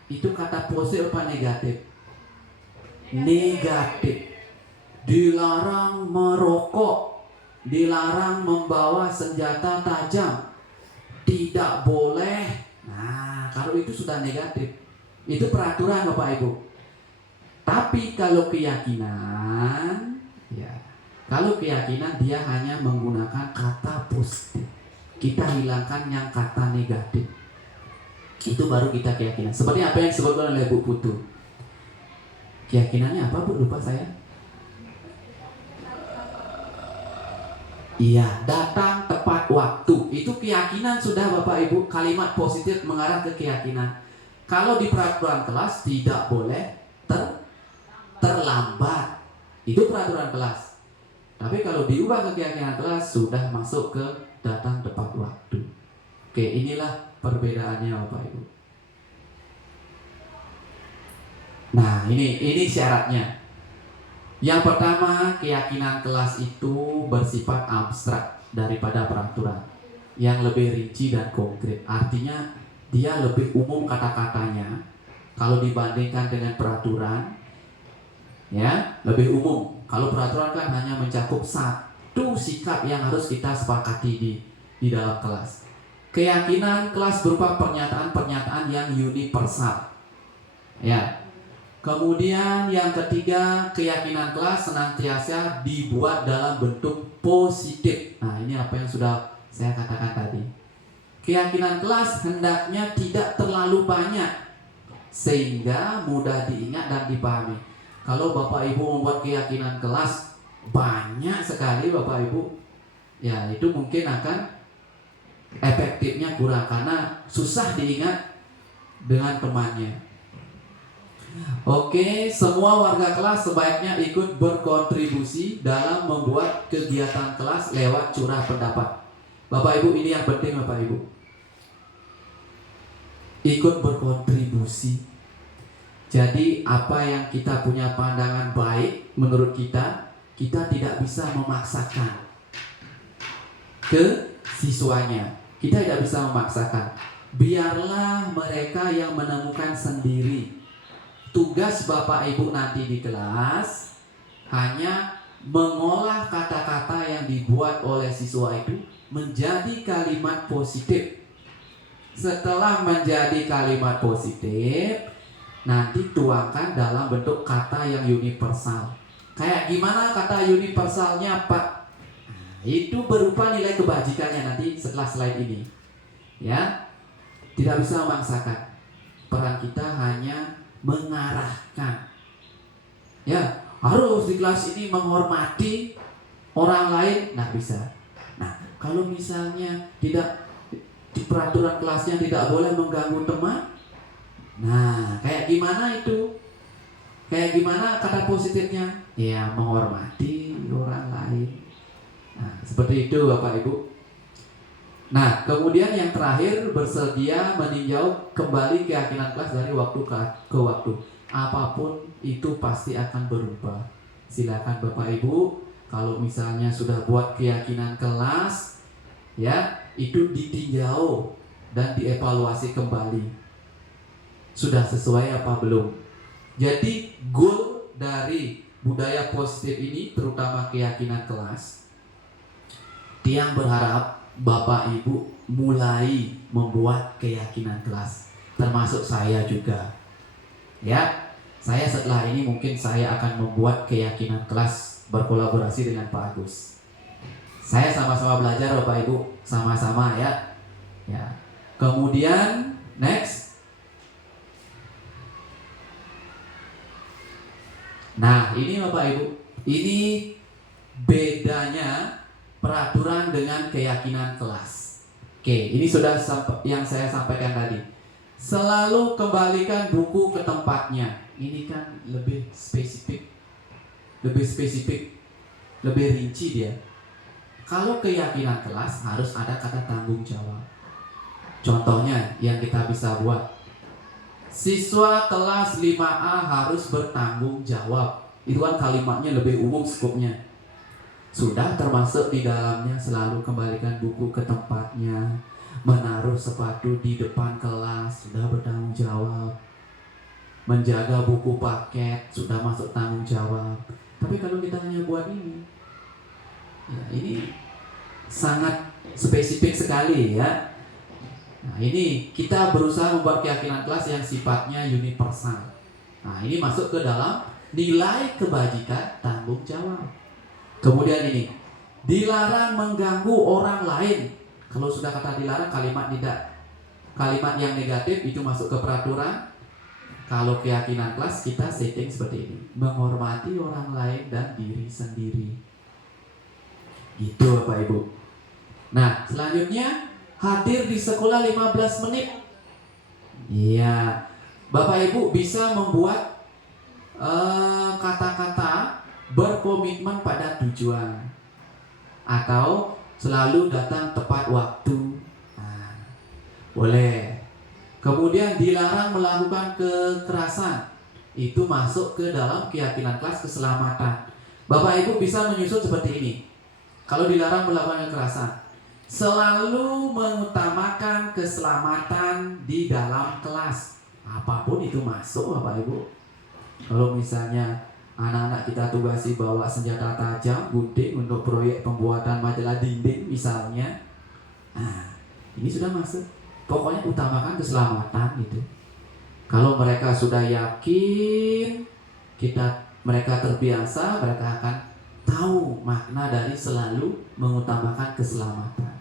Itu kata positif apa negatif? Negatif. Dilarang merokok, dilarang membawa senjata tajam, tidak boleh. Nah, kalau itu sudah negatif, itu peraturan Bapak Ibu. Tapi kalau keyakinan, ya, kalau keyakinan dia hanya menggunakan kata positif. Kita hilangkan yang kata negatif. Itu baru kita keyakinan. Seperti apa yang disebutkan oleh Bu Putu. Keyakinannya apa Bu? Lupa saya. Iya, datang tepat waktu. Itu keyakinan sudah Bapak Ibu. Kalimat positif mengarah ke keyakinan. Kalau di peraturan kelas tidak boleh terlambat. Itu peraturan kelas. Tapi kalau diubah ke keyakinan kelas sudah masuk ke datang tepat waktu. Oke, inilah perbedaannya Bapak Ibu. Nah, ini syaratnya. Yang pertama, keyakinan kelas itu bersifat abstrak daripada peraturan, yang lebih rinci dan konkret. Artinya dia lebih umum kata-katanya kalau dibandingkan dengan peraturan, ya, lebih umum. Kalau peraturan kan hanya mencakup satu sikap yang harus kita sepakati di dalam kelas. Keyakinan kelas berupa pernyataan-pernyataan yang universal, ya. Kemudian yang ketiga, keyakinan kelas senantiasa dibuat dalam bentuk positif. Nah, ini apa yang sudah saya katakan tadi. Keyakinan kelas hendaknya tidak terlalu banyak sehingga mudah diingat dan dipahami. Kalau Bapak Ibu membuat keyakinan kelas banyak sekali Bapak Ibu, ya itu mungkin akan efektifnya kurang karena susah diingat dengan temannya. Oke, semua warga kelas sebaiknya ikut berkontribusi dalam membuat kegiatan kelas lewat curah pendapat. Bapak Ibu, ini yang penting Bapak Ibu. Ikut berkontribusi. Jadi apa yang kita punya pandangan baik menurut kita tidak bisa memaksakan ke siswanya. Kita tidak bisa memaksakan. Biarlah mereka yang menemukan sendiri. Tugas Bapak Ibu nanti di kelas hanya mengolah kata-kata yang dibuat oleh siswa itu menjadi kalimat positif. Setelah menjadi kalimat positif, nanti tuangkan dalam bentuk kata yang universal. Kayak gimana kata universalnya Pak? Nah, itu berupa nilai kebajikannya nanti setelah slide ini. Ya, tidak bisa memaksakan. Peran kita hanya mengarahkan. Ya, harus di kelas ini menghormati orang lain, nah bisa. Nah, kalau misalnya tidak di peraturan kelasnya tidak boleh mengganggu teman, nah kayak gimana itu? Kayak gimana kata positifnya? Ya, menghormati orang lain. Nah, seperti itu Bapak Ibu. Nah, kemudian yang terakhir, bersedia meninjau kembali keyakinan kelas dari waktu ke waktu. Apapun itu pasti akan berubah. Silakan Bapak Ibu, kalau misalnya sudah buat keyakinan kelas, ya, itu ditinjau dan dievaluasi kembali. Sudah sesuai apa belum? Jadi goal dari budaya positif ini, terutama keyakinan kelas, Tiang berharap Bapak Ibu mulai membuat keyakinan kelas, termasuk saya juga. Ya, saya setelah ini mungkin saya akan membuat keyakinan kelas berkolaborasi dengan Pak Agus. Saya sama-sama belajar Bapak Ibu, sama-sama ya. Ya. Kemudian next. Nah, ini Bapak Ibu, ini bedanya peraturan dengan keyakinan kelas. Oke, ini sudah yang saya sampaikan tadi. Selalu kembalikan buku ke tempatnya. Ini kan lebih spesifik, lebih rinci dia. Kalau keyakinan kelas harus ada kata tanggung jawab. Contohnya yang kita bisa buat, siswa kelas 5A harus bertanggung jawab. Itu kan kalimatnya lebih umum skopnya. Sudah termasuk di dalamnya selalu kembalikan buku ke tempatnya, menaruh sepatu di depan kelas, sudah bertanggung jawab. Menjaga buku paket, sudah masuk tanggung jawab. Tapi kalau kita hanya buat ini, ya ini sangat spesifik sekali ya. Nah, ini kita berusaha membuat keyakinan kelas yang sifatnya universal. Nah, ini masuk ke dalam nilai kebajikan tanggung jawab. Kemudian ini, dilarang mengganggu orang lain. Kalau sudah kata dilarang, kalimat yang negatif itu masuk ke peraturan. Kalau keyakinan kelas kita setting seperti ini, menghormati orang lain dan diri sendiri. Gitu Bapak Ibu. Nah, selanjutnya hadir di sekolah 15 menit. Iya, Bapak Ibu bisa membuat kata-kata berkomitmen pada tujuan, atau selalu datang tepat waktu. Nah, boleh. Kemudian dilarang melakukan kekerasan. Itu masuk ke dalam keyakinan kelas keselamatan. Bapak Ibu bisa menyusun seperti ini. Kalau dilarang melakukan kekerasan, selalu mengutamakan keselamatan di dalam kelas. Apapun itu masuk Bapak Ibu. Kalau misalnya anak-anak kita tugasi bawa senjata tajam, gunting untuk proyek pembuatan majalah dinding misalnya, nah ini sudah masuk. Pokoknya utamakan keselamatan gitu. Kalau mereka sudah yakin, mereka terbiasa, mereka akan tahu makna dari selalu mengutamakan keselamatan.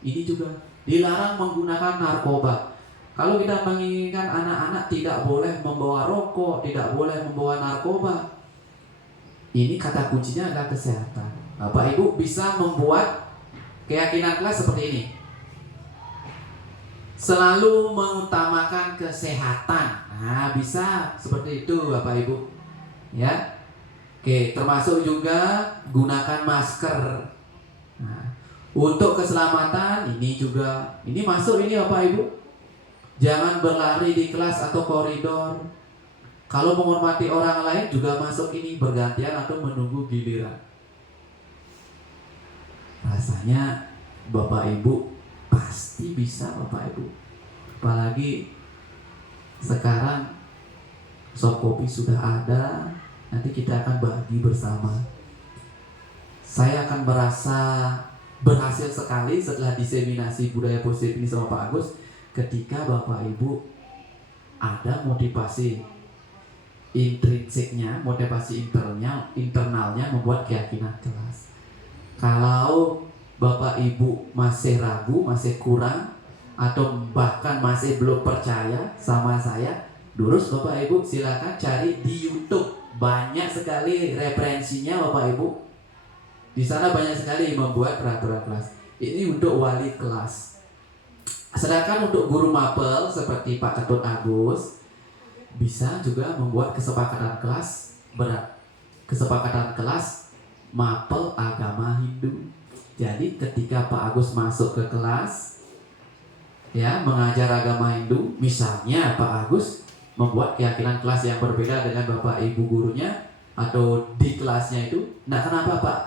Ini juga dilarang menggunakan narkoba. Kalau kita menginginkan anak-anak tidak boleh membawa rokok, tidak boleh membawa narkoba, ini kata kuncinya adalah kesehatan. Bapak Ibu bisa membuat keyakinan kelas seperti ini. Selalu mengutamakan kesehatan. Nah, bisa seperti itu Bapak Ibu. Ya. Oke, termasuk juga gunakan masker. Nah, untuk keselamatan ini juga, ini masuk ini Bapak Ibu. Jangan berlari di kelas atau koridor. Kalau menghormati orang lain juga masuk ini, bergantian atau menunggu giliran. Rasanya Bapak Ibu pasti bisa Bapak Ibu. Apalagi sekarang soft copy sudah ada, nanti kita akan bagi bersama. Saya akan merasa berhasil sekali setelah diseminasi budaya positif ini sama Pak Agus, ketika Bapak Ibu ada motivasi intrinsiknya, motivasi internalnya membuat keyakinan kelas. Kalau Bapak Ibu masih ragu, masih kurang, atau bahkan masih belum percaya sama saya, terus Bapak Ibu silakan cari di YouTube, banyak sekali referensinya Bapak Ibu. Di sana banyak sekali membuat peraturan kelas. Ini untuk wali kelas. Sedangkan untuk guru mapel seperti Pak Ketut Agus bisa juga membuat kesepakatan kelas mapel agama Hindu. Jadi ketika Pak Agus masuk ke kelas ya mengajar agama Hindu, misalnya Pak Agus membuat keyakinan kelas yang berbeda dengan Bapak Ibu gurunya atau di kelasnya itu, nah kenapa Pak?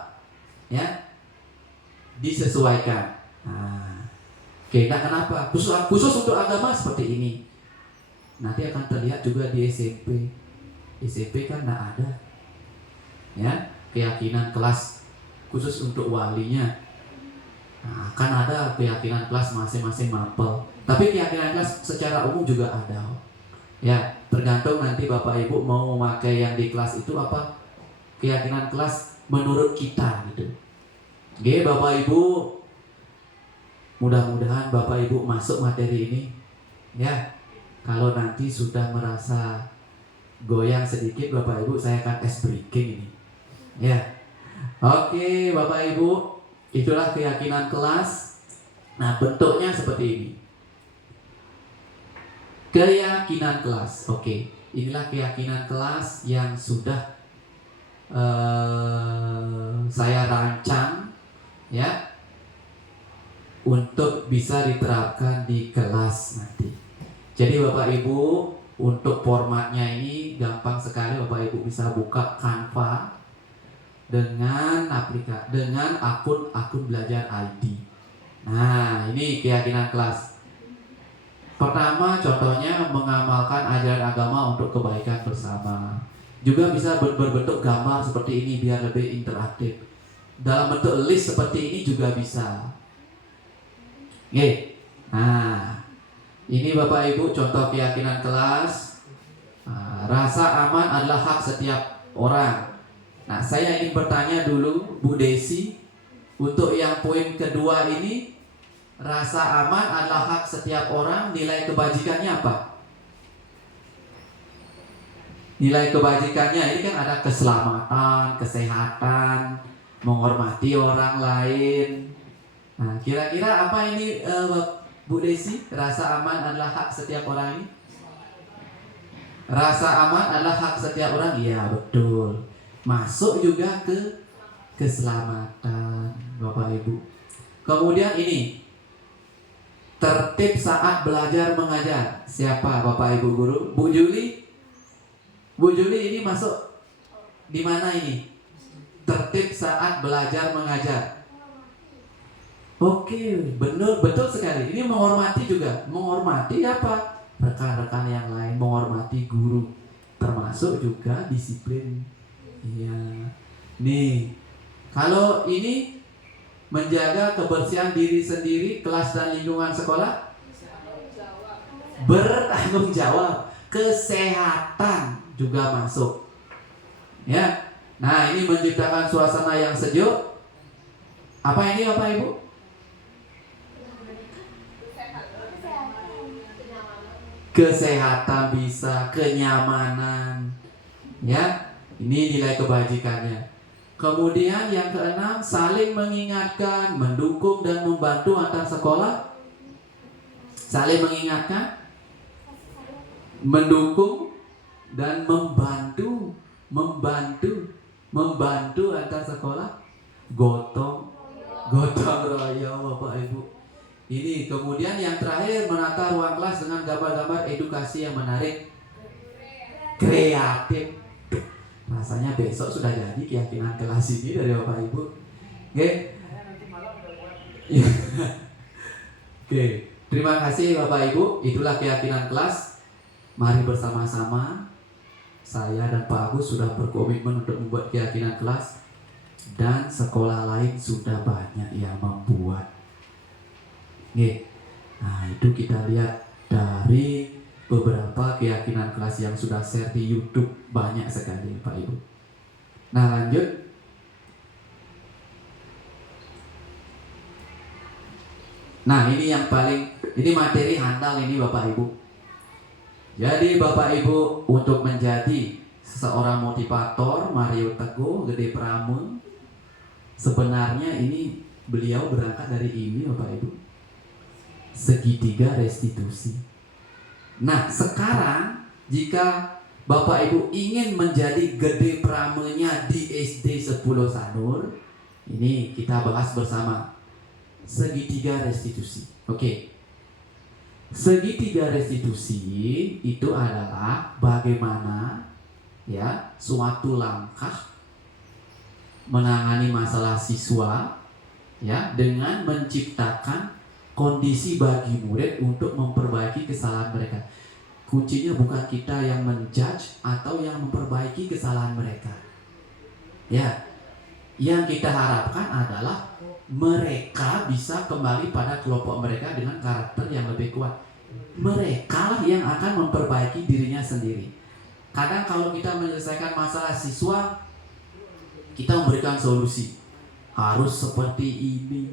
Ya, disesuaikan. Nah, oke, nah kenapa? Khusus untuk agama seperti ini. Nanti akan terlihat juga di SMP. SMP kan tidak ada, ya, keyakinan kelas khusus untuk walinya. Nah, kan ada keyakinan kelas masing-masing mapel. Tapi keyakinan kelas secara umum juga ada. Ya, tergantung nanti Bapak Ibu mau memakai yang di kelas itu apa keyakinan kelas menurut kita gitu. Oke, Bapak Ibu, mudah-mudahan Bapak Ibu masuk materi ini. Ya, kalau nanti sudah merasa goyang sedikit Bapak Ibu, saya akan ice breaking ini. Ya. Oke, Bapak Ibu, itulah keyakinan kelas. Nah, bentuknya seperti ini. Keyakinan kelas. Oke, inilah keyakinan kelas yang sudah saya rancang ya untuk bisa diterapkan di kelas nanti. Jadi Bapak Ibu, untuk formatnya ini gampang sekali. Bapak Ibu bisa buka Canva dengan akun belajar ID. Nah, ini keyakinan kelas. Pertama, contohnya mengamalkan ajaran agama untuk kebaikan bersama. Juga bisa berbentuk gambar seperti ini biar lebih interaktif. Dalam bentuk list seperti ini juga bisa. Oke. Nah, ini Bapak Ibu contoh keyakinan kelas. Nah, rasa aman adalah hak setiap orang. Nah, saya ingin bertanya dulu Bu Desi, untuk yang poin kedua ini, rasa aman adalah hak setiap orang, nilai kebajikannya apa? Nilai kebajikannya ini kan ada keselamatan, kesehatan, menghormati orang lain. Nah, kira-kira apa ini Bu Desi? Rasa aman adalah hak setiap orang ini? Rasa aman adalah hak setiap orang? Iya, betul. Masuk juga ke keselamatan, Bapak Ibu. Kemudian ini tertib saat belajar mengajar. Siapa Bapak Ibu guru? Bu Juli? Bu Juli ini masuk di mana ini? Tertib saat belajar mengajar. Oke, benar, betul sekali. Ini menghormati juga. Menghormati apa? Rekan-rekan yang lain, menghormati guru. Termasuk juga disiplin. Iya. Nih, kalau ini menjaga kebersihan diri sendiri, kelas dan lingkungan sekolah, bertanggung jawab. Kesehatan juga masuk. Ya. Nah, ini menciptakan suasana yang sejuk. Apa ini Bapak Ibu? Kesehatan bisa, kenyamanan. Ya. Ini nilai kebajikannya. Kemudian yang keenam, saling mengingatkan, mendukung dan membantu antar sekolah. Saling mengingatkan, mendukung dan membantu antar sekolah. Gotong royong Bapak Ibu. Ini kemudian yang terakhir, menata ruang kelas dengan gambar-gambar edukasi yang menarik, kreatif. Rasanya besok sudah jadi keyakinan kelas ini dari Bapak Ibu. Oke. Oke. Terima kasih Bapak Ibu. Itulah keyakinan kelas. Mari bersama-sama. Saya dan Pak Agus sudah berkomitmen untuk membuat keyakinan kelas. Dan sekolah lain sudah banyak yang membuat. Oke. Nah, itu kita lihat dari beberapa keyakinan kelas yang sudah share di YouTube, banyak sekali Pak Ibu. Nah, lanjut. Nah, ini yang ini materi handal ini Bapak Ibu. Jadi Bapak Ibu, untuk menjadi seorang motivator, Mario Teguh Gede Prame, sebenarnya ini beliau berangkat dari ini Bapak Ibu, segitiga restitusi. Nah, sekarang jika Bapak Ibu ingin menjadi Gede Pramenya di SD 10 Sanur, ini kita bahas bersama segitiga restitusi. Oke. Segitiga restitusi itu adalah bagaimana ya suatu langkah menangani masalah siswa ya dengan menciptakan kondisi bagi murid untuk memperbaiki kesalahan mereka. Kuncinya bukan kita yang menjudge atau yang memperbaiki kesalahan mereka. Ya, yang kita harapkan adalah mereka bisa kembali pada kelompok mereka dengan karakter yang lebih kuat. Mereka lah yang akan memperbaiki dirinya sendiri. Kadang kalau kita menyelesaikan masalah siswa, kita memberikan solusi. Harus seperti ini,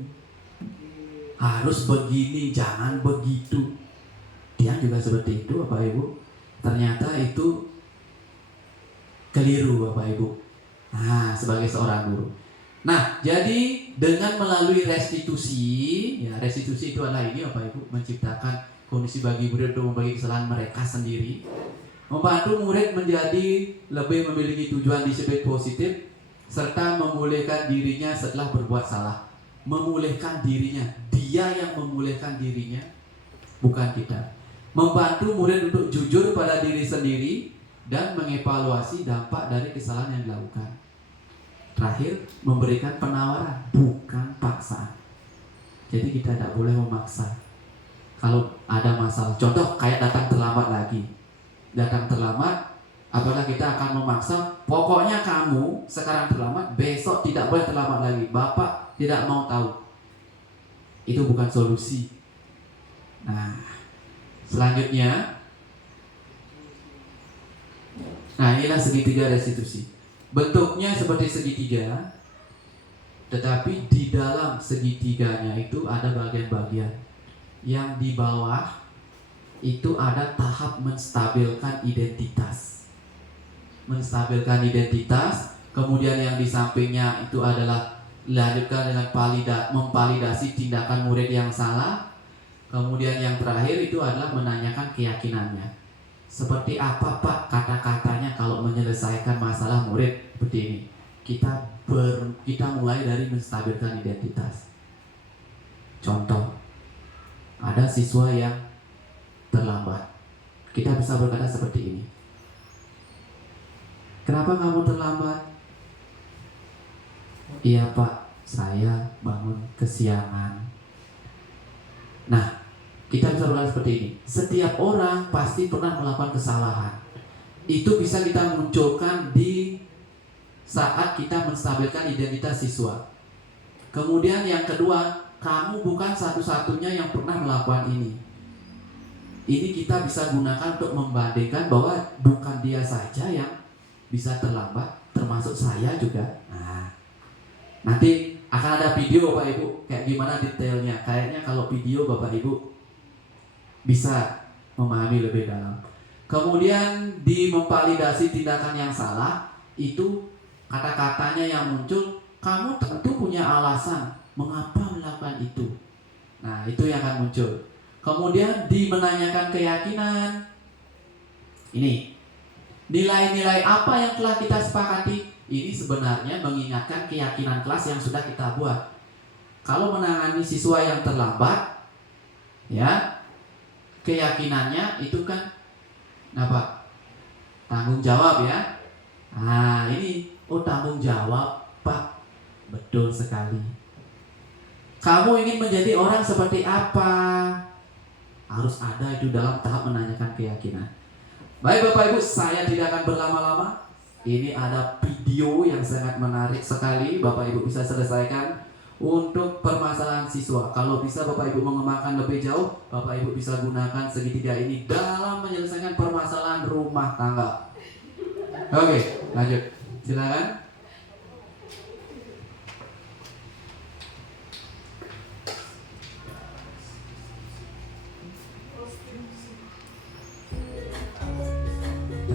harus begini, jangan begitu. Dia juga seperti itu Bapak Ibu. Ternyata itu keliru Bapak Ibu. Nah, sebagai seorang guru. Nah, jadi dengan melalui restitusi, ya restitusi itu adalah ini Bapak Ibu, menciptakan kondisi bagi murid untuk membagi kesalahan mereka sendiri, membantu murid menjadi lebih memiliki tujuan disiplin positif, serta memulihkan dirinya setelah berbuat salah. Memulihkan dirinya, dia yang memulihkan dirinya, bukan kita. Membantu murid untuk jujur pada diri sendiri dan mengevaluasi dampak dari kesalahan yang dilakukan. Terakhir, memberikan penawaran, bukan paksaan. Jadi kita tidak boleh memaksa. Kalau ada masalah, contoh kayak datang terlambat lagi. Datang terlambat, apakah kita akan memaksa? Pokoknya kamu sekarang terlambat, besok tidak boleh terlambat lagi. Bapak tidak mau tahu. Itu bukan solusi. Nah, selanjutnya, nah inilah segitiga restitusi. Bentuknya seperti segitiga, tetapi di dalam segitiganya itu ada bagian-bagian. Yang di bawah itu ada tahap menstabilkan identitas. Menstabilkan identitas, kemudian yang di sampingnya itu adalah lanjutkan dengan memvalidasi tindakan murid yang salah. Kemudian yang terakhir itu adalah menanyakan keyakinannya. Seperti apa Pak kata-katanya kalau menyelesaikan masalah murid seperti ini. Kita mulai dari menstabilkan identitas. Contoh, ada siswa yang terlambat. Kita bisa berkata seperti ini. Kenapa kamu terlambat? Iya Pak, saya bangun kesiangan. Nah, kita bisa berkata seperti ini. Setiap orang pasti pernah melakukan kesalahan. Itu bisa kita munculkan di saat kita menstabilkan identitas siswa. Kemudian yang kedua, kamu bukan satu-satunya yang pernah melakukan ini. Ini kita bisa gunakan untuk membandingkan bahwa bukan dia saja yang bisa terlambat, termasuk saya juga. Nah, nanti akan ada video Bapak Ibu kayak gimana detailnya. Kayaknya kalau video Bapak Ibu bisa memahami lebih dalam. Kemudian di memvalidasi tindakan yang salah, itu kata-katanya yang muncul, kamu tentu punya alasan mengapa melakukan itu. Nah, itu yang akan muncul. Kemudian di menanyakan keyakinan, ini nilai-nilai apa yang telah kita sepakati. Ini sebenarnya mengingatkan keyakinan kelas yang sudah kita buat. Kalau menangani siswa yang terlambat, ya keyakinannya itu kan apa? Tanggung jawab ya. Nah ini, tanggung jawab Pak. Betul sekali. Kamu ingin menjadi orang seperti apa? Harus ada itu dalam tahap menanyakan keyakinan. Baik Bapak Ibu, saya tidak akan berlama-lama. Ini ada video yang sangat menarik sekali. Bapak Ibu bisa selesaikan untuk permasalahan siswa. Kalau bisa Bapak Ibu mengembangkan lebih jauh, Bapak Ibu bisa gunakan segitiga ini dalam menyelesaikan permasalahan rumah tangga. Oke, lanjut. Silakan.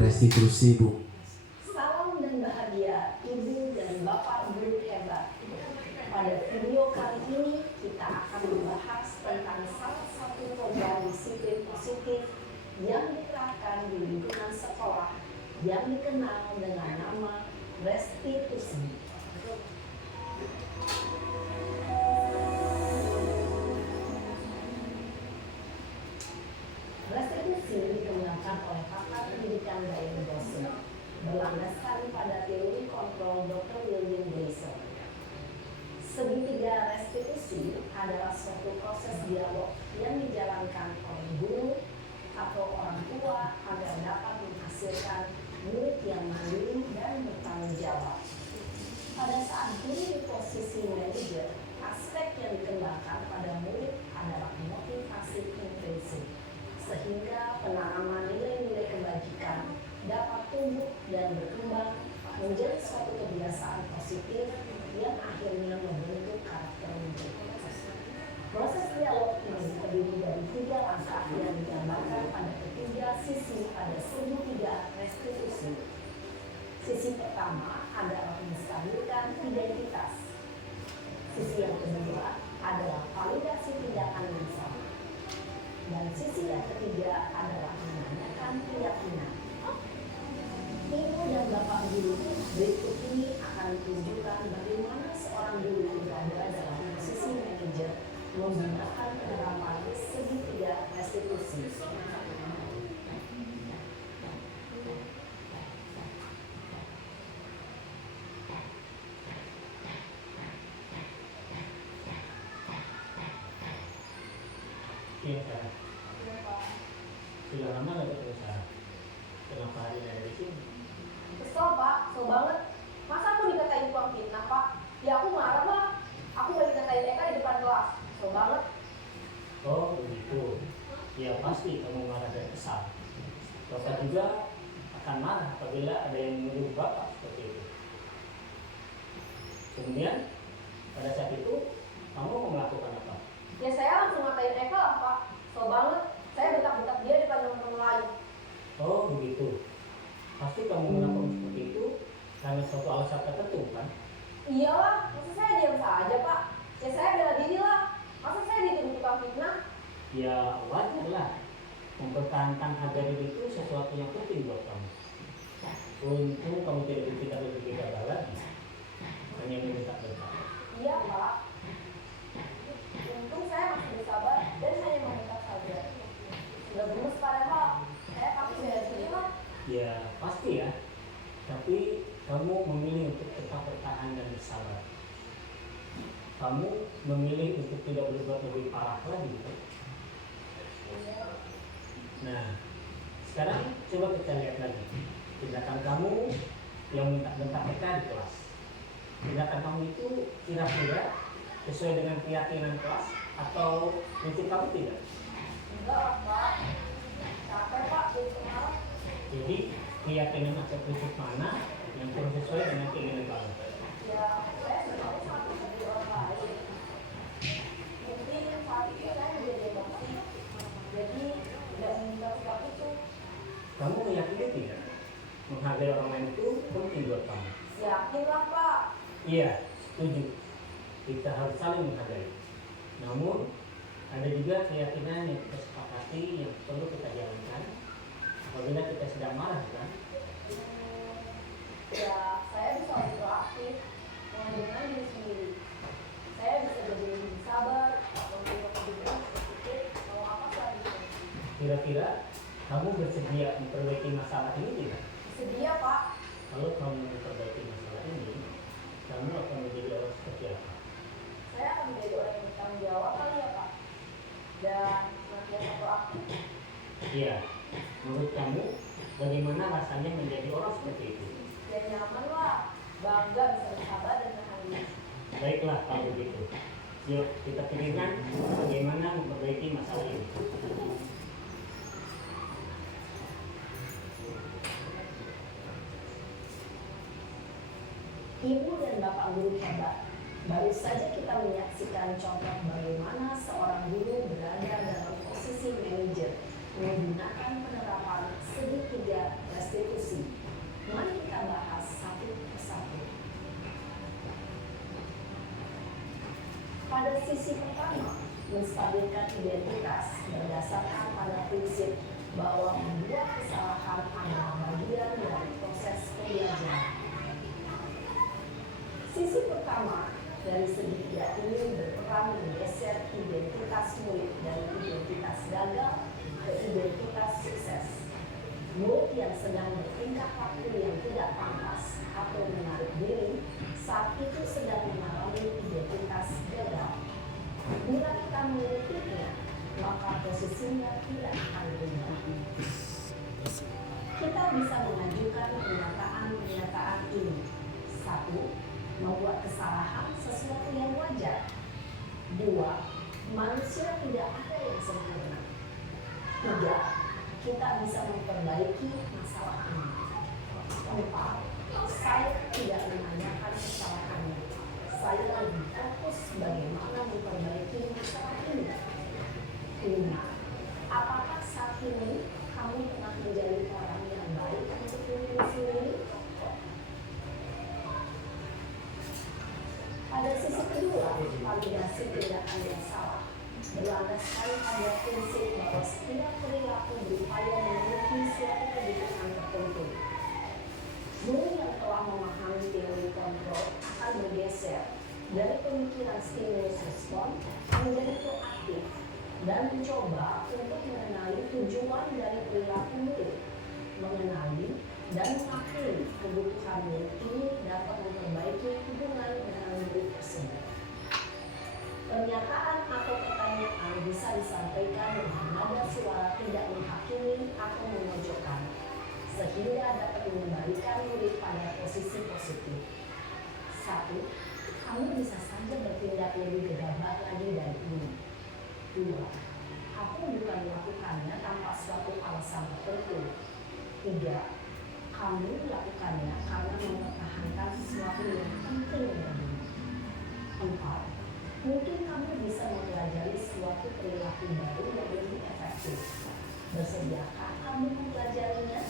Restitusi Bu. Salam dan bahagia Ibu dan Bapak Guru hebat. Pada video kali ini kita akan membahas tentang salah satu program disiplin positif yang diterapkan di lingkungan sekolah yang dikenal dengan nama restitusi. Restitusi dikembangkan oleh pakar pendidikan Diane Boston berlandaskan pada teori kontrol Dr. William Glasser. Segitiga restitusi adalah suatu proses dialog yang dijalankan oleh guru atau orang tua agar dapat menghasilkan murid yang mandiri dan bertanggung jawab. Pada saat guru di posisi manajer, aspek yang dikembangkan pada murid adalah motivasi intrinsik, sehingga penanaman nilai-nilai kebajikan dapat tumbuh dan berkembang menjadi suatu kebiasaan positif yang akhirnya membentuk karakter murid. Proses dialog ini terdiri dari 3 langkah yang digambarkan pada ketiga sisi pada segitiga restitusi. Sisi pertama adalah menstabilkan identitas. Sisi tindakan yang salah. Dan sisi yang ketiga adalah menanyakan keyakinan. Ibu dan Bapak guru berikut ini akan tunjukkan bagaimana seorang guru berada dalam posisi manajer menggunakan penerapan segitiga restitusi. Iya, Sarah. Sudah lama nggak ketemu Sarah? Kenapa hari ini ada di sini? Kesel Pak, kesel banget. Masa aku dikatain tukang fitnah Pak? Ya aku marah lah. Aku gak dikatain Eka di depan kelas. Kesel banget. Oh begitu. Ya pasti kamu marah dan kesal. Bapak juga akan marah apabila ada yang menuduh Bapak seperti itu. Kemudian pada saat itu kamu mau melakukan apa? Ya saya langsung ngatain Eka lah Pak. Kesel banget. Saya bentak-bentak dia di depan teman-teman lain. Oh begitu. Pasti kamu melakukan seperti itu karena suatu alasan tertentu kan? Iyalah, masa saya diam saja Pak? Ya saya bela diri lah. Masa saya dituduh tukang fitnah? Ya wajar lah. Mempertahankan harga diri itu sesuatu yang penting buat kamu. Untung kamu tidak berpikir lebih gegabah lagi. Hanya meminta-minta. Iya Pak. Untung saya masih bersabar dan hanya meminta saja. Sudah gemes padahal. Saya pasti bela diri lah. Ya pasti ya. Tapi kamu memilih untuk tetap bertahan dan bersabar. Kamu memilih untuk tidak berbuat lebih parah lagi. Nah, sekarang coba kita lihat lagi tindakan kamu yang minta-minta Eka di kelas. Tindakan kamu itu kira-kira sesuai dengan keyakinan kelas atau prinsip kamu tidak? Enggak lah Pak. Capek Pak jadi pengarah. Jadi keyakinan atau prinsip mana yang kurang sesuai dengan keinginan kamu? Ya saya sebenarnya sangat menjadi orang lain. Mungkin saat itu saya menjadi emosi. Jadi tidak meminta sikap itu. Kamu meyakini tidak? Menghargai orang lain itu penting buat kamu. Yakin lah Pak. Iya, setuju. Kita harus saling menghargai. Namun, ada juga keyakinan yang kita sepakati yang perlu kita jalankan apabila kita sedang marah, kan? Ya, saya bisa lebih proaktif, mengembangkan diri sendiri. Saya bisa jadi lebih sabar, mempunyai kebijakan sedikit, mau apa selanjutnya. Kira-kira kamu bersedia memperbaiki masalah ini tidak? Sedia Pak. Kalau kamu memperbaiki masalah ini, kamu akan menjadi orang seperti apa? Saya akan menjadi orang yang bertanggung jawab kali ya Pak. Dan senantiasa proaktif. Iya. Menurut kamu, bagaimana rasanya menjadi orang seperti itu? Ya nyaman lah, bangga bisa bersabar dan menahan diri. Baiklah kalau begitu. Yuk kita pikirkan bagaimana memperbaiki masalah ini. Ibu dan Bapak guru hebat. Baru saja kita menyaksikan contoh bagaimana seorang guru berada dalam posisi manajer menggunakan penerapan segitiga restitusi. Mari kita bahas satu persatu. Pada sisi pertama, menstabilkan identitas berdasarkan pada prinsip bahwa membuat kesalahan adalah bagian dari proses pembelajaran. Sisi pertama dari segitiga ini berperan menggeser identitas murid dari identitas gagal ke identitas sukses. Murid yang sedang bertingkah laku yang tidak pantas atau menarik diri saat itu sedang mengalami identitas gagal. Bila kita mengikutinya, maka posisinya tidak akan berubah. Kita bisa mengajukan pernyataan ini. 1. Membuat kesalahan sesuatu yang wajar. 2. Manusia tidak ada yang sempurna. 3. Kita bisa memperbaiki masalah ini. 4. Saya tidak menanyakan kesalahannya. Saya lebih fokus bagaimana memperbaiki masalah ini. 5. Apakah saat ini kamu telah menjadi orang yang baik untuk diri sendiri? Pada sisi kedua, validasi tindakan yang salah. berlandaskan pada prinsip bahwa setiap perilaku berupaya memenuhi suatu kebutuhan tertentu. Guru yang telah memahami teori kontrol akan bergeser dari pemikiran stimulus respon menjadi proaktif dan mencoba untuk mengenali tujuan dari perilaku murid, mengenali dan mengakui kebutuhan murid ini dapat memperbaiki hubungan dengan murid tersebut. Pernyataan atau pertanyaan bisa disampaikan dengan nada suara tidak menghakimi atau memojokkan, sehingga dapat mengembalikan murid pada posisi positif. 1. Kamu bisa saja bertindak lebih gegabah lagi dari ini. 2. Aku bukan melakukannya tanpa suatu alasan tertentu. 3. Kamu melakukannya karena mempertahankan sesuatu yang penting bagimu. 4. Mungkin kamu bisa mempelajari suatu perilaku baru yang lebih efektif. Bersediakah kamu mempelajarinya?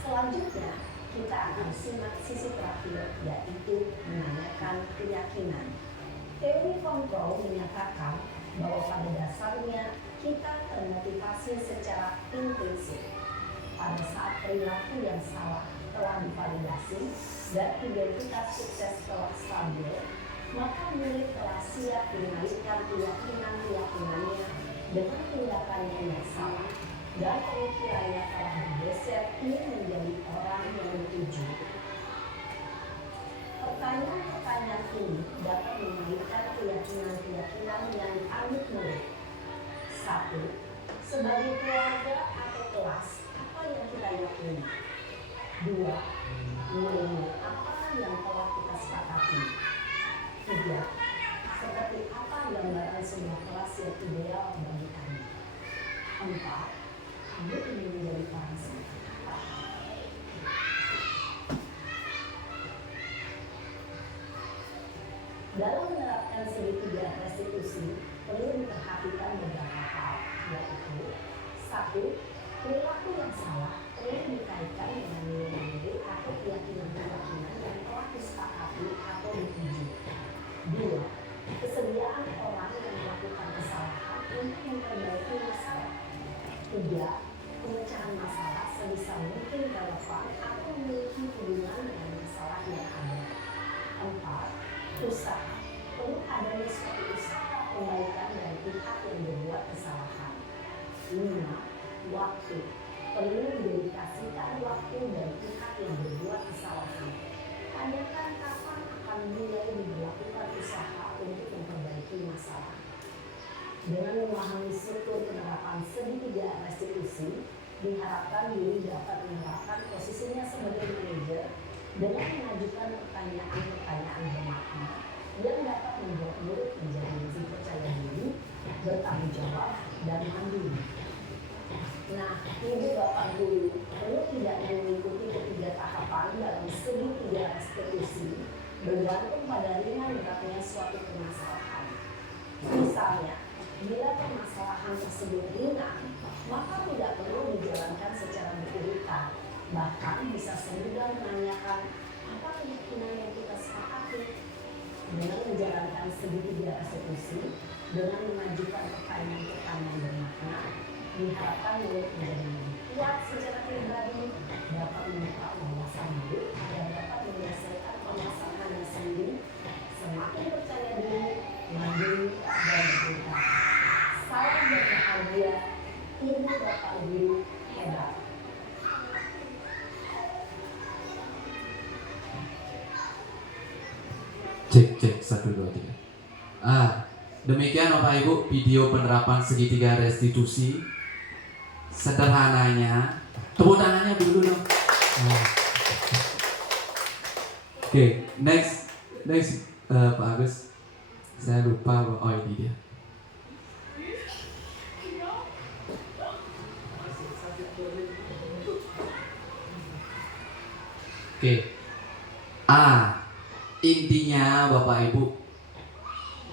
Selanjutnya, kita akan simak sisi terakhir, yaitu menanyakan keyakinan. Teori kontrol menyatakan bahwa pada dasarnya kita termotivasi secara intrinsik. Pada saat perilaku yang salah telah divalidasi dan identitas sukses telah stabil, maka murid telah siap menaikkan keyakinan-keyakinannya dengan tindakannya yang salah dan pemikirannya telah bergeser ingin menjadi orang yang dituju. Pertanyaan-pertanyaan ini dapat menaikkan keyakinan-keyakinan yang dianut murid. 1. Sebagai keluarga atau kelas, apa yang kita yakini? 2. Nilai apa yang telah kita sepakati? 3. Seperti apa gambaran sebuah kelas yang ideal bagi kami? 4. Kamu ingin menjadi orang seperti apa? Dalam menerapkan segitiga restitusi, perlu diperhatikan beberapa hal, yaitu 1. Perilaku yang salah perlu dikaitkan dengan nilai-nilai atau keyakinan-keyakinan yang telah disepakati atau dituju. 2. Kesediaan orang yang melakukan kesalahan untuk memperbaiki masalah. 3. Pemecahan masalah sebisa mungkin relevan atau memiliki hubungan dengan masalah yang ada. 4. Usaha. Perlu adanya suatu usaha perbaikan dari pihak yang berbuat kesalahan. 5. Waktu. Perlu didedikasikan waktu dari pihak yang berbuat kesalahan. Tanyakan kapan akan mulai dilakukan usaha untuk memperbaiki masalah. Dengan memahami struktur penerapan segitiga restitusi, diharapkan diri dapat menerapkan posisinya sebagai manajer dengan mengajukan pertanyaan-pertanyaan bermakna yang dapat membuat murid menjadi lebih percaya diri, bertanggung jawab, dan mandiri. Nah, ibu bapak guru perlu tidak mengikuti ketiga tahapan dalam segitiga restitusi bergantung pada ringan beratnya suatu permasalahan. Misalnya, bila permasalahan tersebut ringan, maka tidak perlu dijalankan secara berurutan. Bahkan bisa semudah menanyakan apa keyakinan yang kita sepakati. Dengan menjalankan segitiga restitusi, dengan mengajukan pertanyaan-pertanyaan bermakna, diharapkan murid menjadi lebih kuat secara pribadi, dapat membuka wawasan murid, dan dapat menyelesaikan permasalahannya sendiri, semakin percaya diri, mandiri, dan berpikir. Salam berbahagia, ibu bapak guru hebat. Cek 1, 2, 3. Demikian Bapak Ibu video penerapan segitiga restitusi. Sederhananya, tepuk tangannya dulu dong. Oke, next Pak Agus. Saya lupa, oh ini dia. Oke. Intinya Bapak Ibu,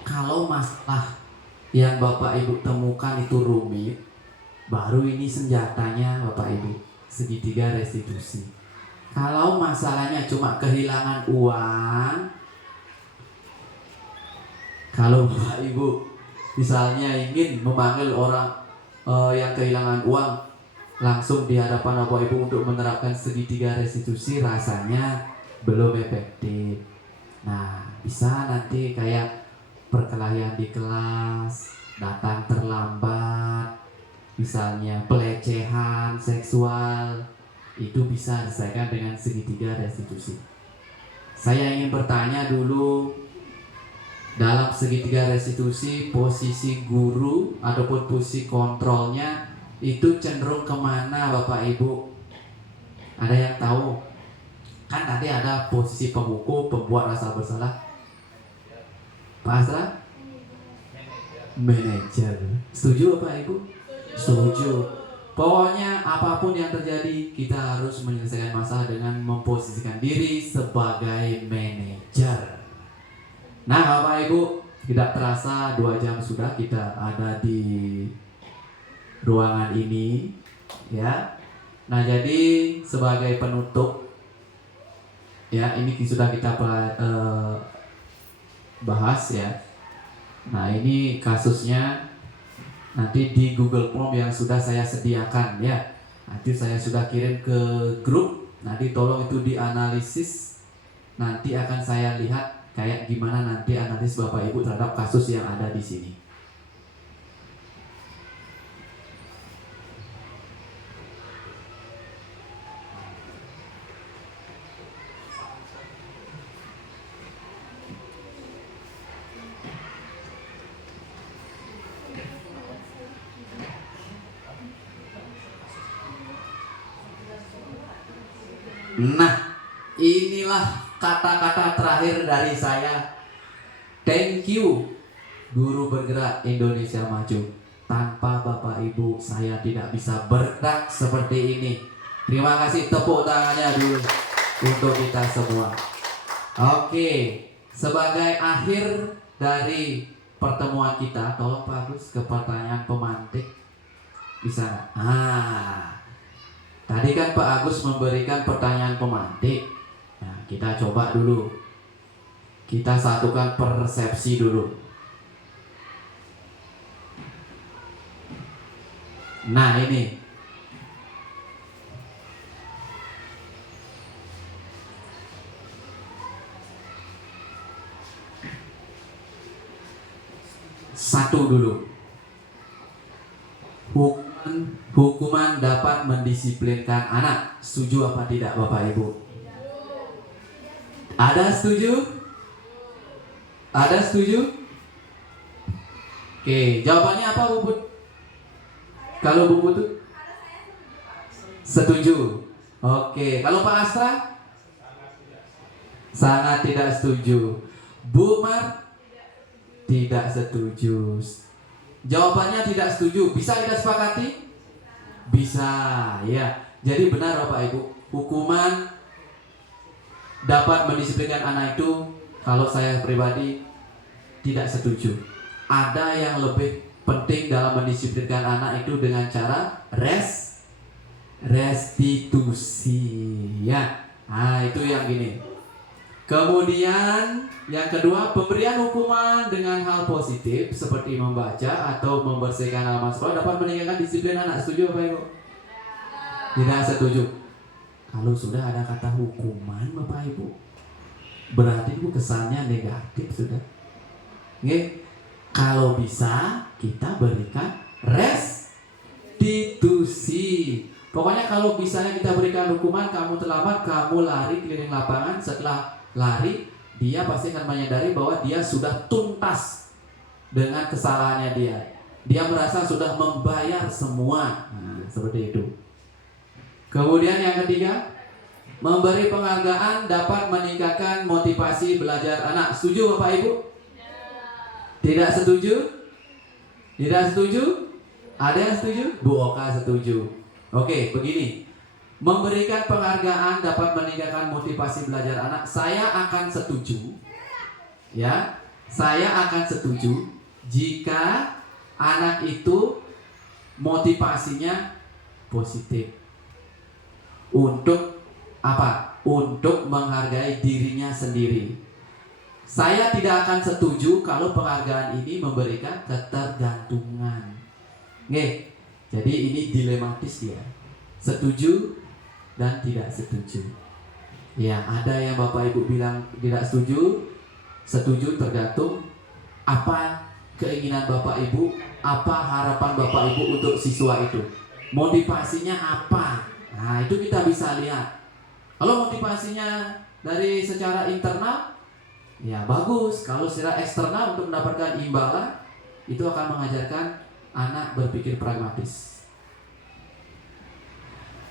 kalau masalah yang Bapak Ibu temukan itu rumit, baru ini senjatanya Bapak Ibu, segitiga restitusi. Kalau masalahnya cuma kehilangan uang, kalau Bapak Ibu misalnya ingin memanggil orang yang kehilangan uang langsung di hadapan Bapak Ibu untuk menerapkan segitiga restitusi, rasanya belum efektif. Nah, bisa nanti kayak perkelahian di kelas, datang terlambat, misalnya pelecehan seksual, itu bisa diselesaikan dengan segitiga restitusi. Saya ingin bertanya dulu, dalam segitiga restitusi posisi guru ataupun posisi kontrolnya itu cenderung kemana Bapak Ibu? Ada yang tahu? Kan tadi ada posisi penghukum, pembuat rasa bersalah. Pak Asra? Manajer. Setuju Bapak Ibu? Setuju. Pokoknya apapun yang terjadi, kita harus menyelesaikan masalah dengan memposisikan diri sebagai manajer. Nah Bapak Ibu, tidak terasa 2 jam sudah kita ada di ruangan ini, ya. Nah jadi sebagai penutup, ya ini sudah kita bahas ya. Nah ini kasusnya nanti di Google Form yang sudah saya sediakan ya. Nanti saya sudah kirim ke grup. Nanti tolong itu dianalisis. Nanti akan saya lihat kayak gimana nanti analisis Bapak Ibu terhadap kasus yang ada di sini. Nah, inilah kata-kata terakhir dari saya. Thank you Guru Bergerak Indonesia Maju. Tanpa Bapak Ibu saya tidak bisa bergerak seperti ini. Terima kasih, tepuk tangannya dulu untuk kita semua. Oke, sebagai akhir dari pertemuan kita, tolong Pak Agus ke pertanyaan pemantik. Bisa nggak? Tadi kan Pak Agus memberikan pertanyaan pemantik. Nah, kita coba dulu. Kita satukan persepsi dulu. Nah, ini. Satu dulu. Hukuman dapat mendisiplinkan anak. Setuju apa tidak Bapak Ibu? Ada setuju? Ada setuju? Oke, jawabannya apa Bu Put? Kalau Bu Put setuju. Oke, kalau Pak Astra? Sangat tidak setuju. Bu Mar? Tidak setuju. Jawabannya tidak setuju. Bisa kita sepakati? Bisa, ya. Jadi benar Bapak Ibu, hukuman dapat mendisiplinkan anak itu, kalau saya pribadi tidak setuju. Ada yang lebih penting dalam mendisiplinkan anak itu dengan cara restitusi, ya. Nah, itu yang gini. Kemudian yang kedua, pemberian hukuman dengan hal positif seperti membaca atau membersihkan halaman sekolah dapat meningkatkan disiplin anak. Setuju Bapak Ibu? Tidak setuju. Kalau sudah ada kata hukuman Bapak Ibu, berarti itu kesannya negatif sudah. Oke? Kalau bisa kita berikan restitusi. Pokoknya kalau misalnya kita berikan hukuman, kamu terlambat, kamu lari keliling lapangan, setelah lari, dia pasti akan menyadari bahwa dia sudah tuntas dengan kesalahannya dia. Dia merasa sudah membayar semua. Nah, seperti itu. Kemudian yang ketiga, memberi penghargaan dapat meningkatkan motivasi belajar anak. Setuju Bapak Ibu? Tidak setuju? Tidak setuju? Ada yang setuju? Bu Oka setuju. Oke, begini. Memberikan penghargaan dapat meningkatkan motivasi belajar anak. Saya akan setuju, ya. Saya akan setuju jika anak itu motivasinya positif. Untuk apa? Untuk menghargai dirinya sendiri. Saya tidak akan setuju kalau penghargaan ini memberikan ketergantungan. Nggih. Jadi ini dilematis dia. Setuju dan tidak setuju. Ya, ada yang Bapak Ibu bilang tidak setuju, setuju tergantung apa keinginan Bapak Ibu, apa harapan Bapak Ibu untuk siswa itu. Motivasinya apa? Nah, itu kita bisa lihat. Kalau motivasinya dari secara internal, ya bagus. Kalau secara eksternal untuk mendapatkan imbalan, itu akan mengajarkan anak berpikir pragmatis.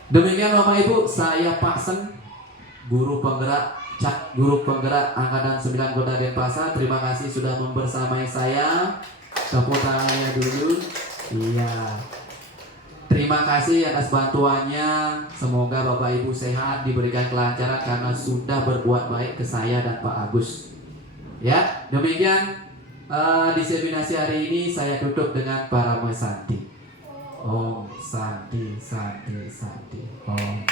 Demikian Bapak Ibu, saya Pak Sen, guru penggerak Angkatan 9 Kota Denpasar. Terima kasih sudah membersamai saya. Tepuk tangannya dulu. Iya. Terima kasih atas bantuannya. Semoga Bapak Ibu sehat, diberikan kelancaran karena sudah berbuat baik ke saya dan Pak Agus. Ya, demikian diseminasi hari ini saya tutup dengan Paramo Santi. Om Santi Santi Santi Om.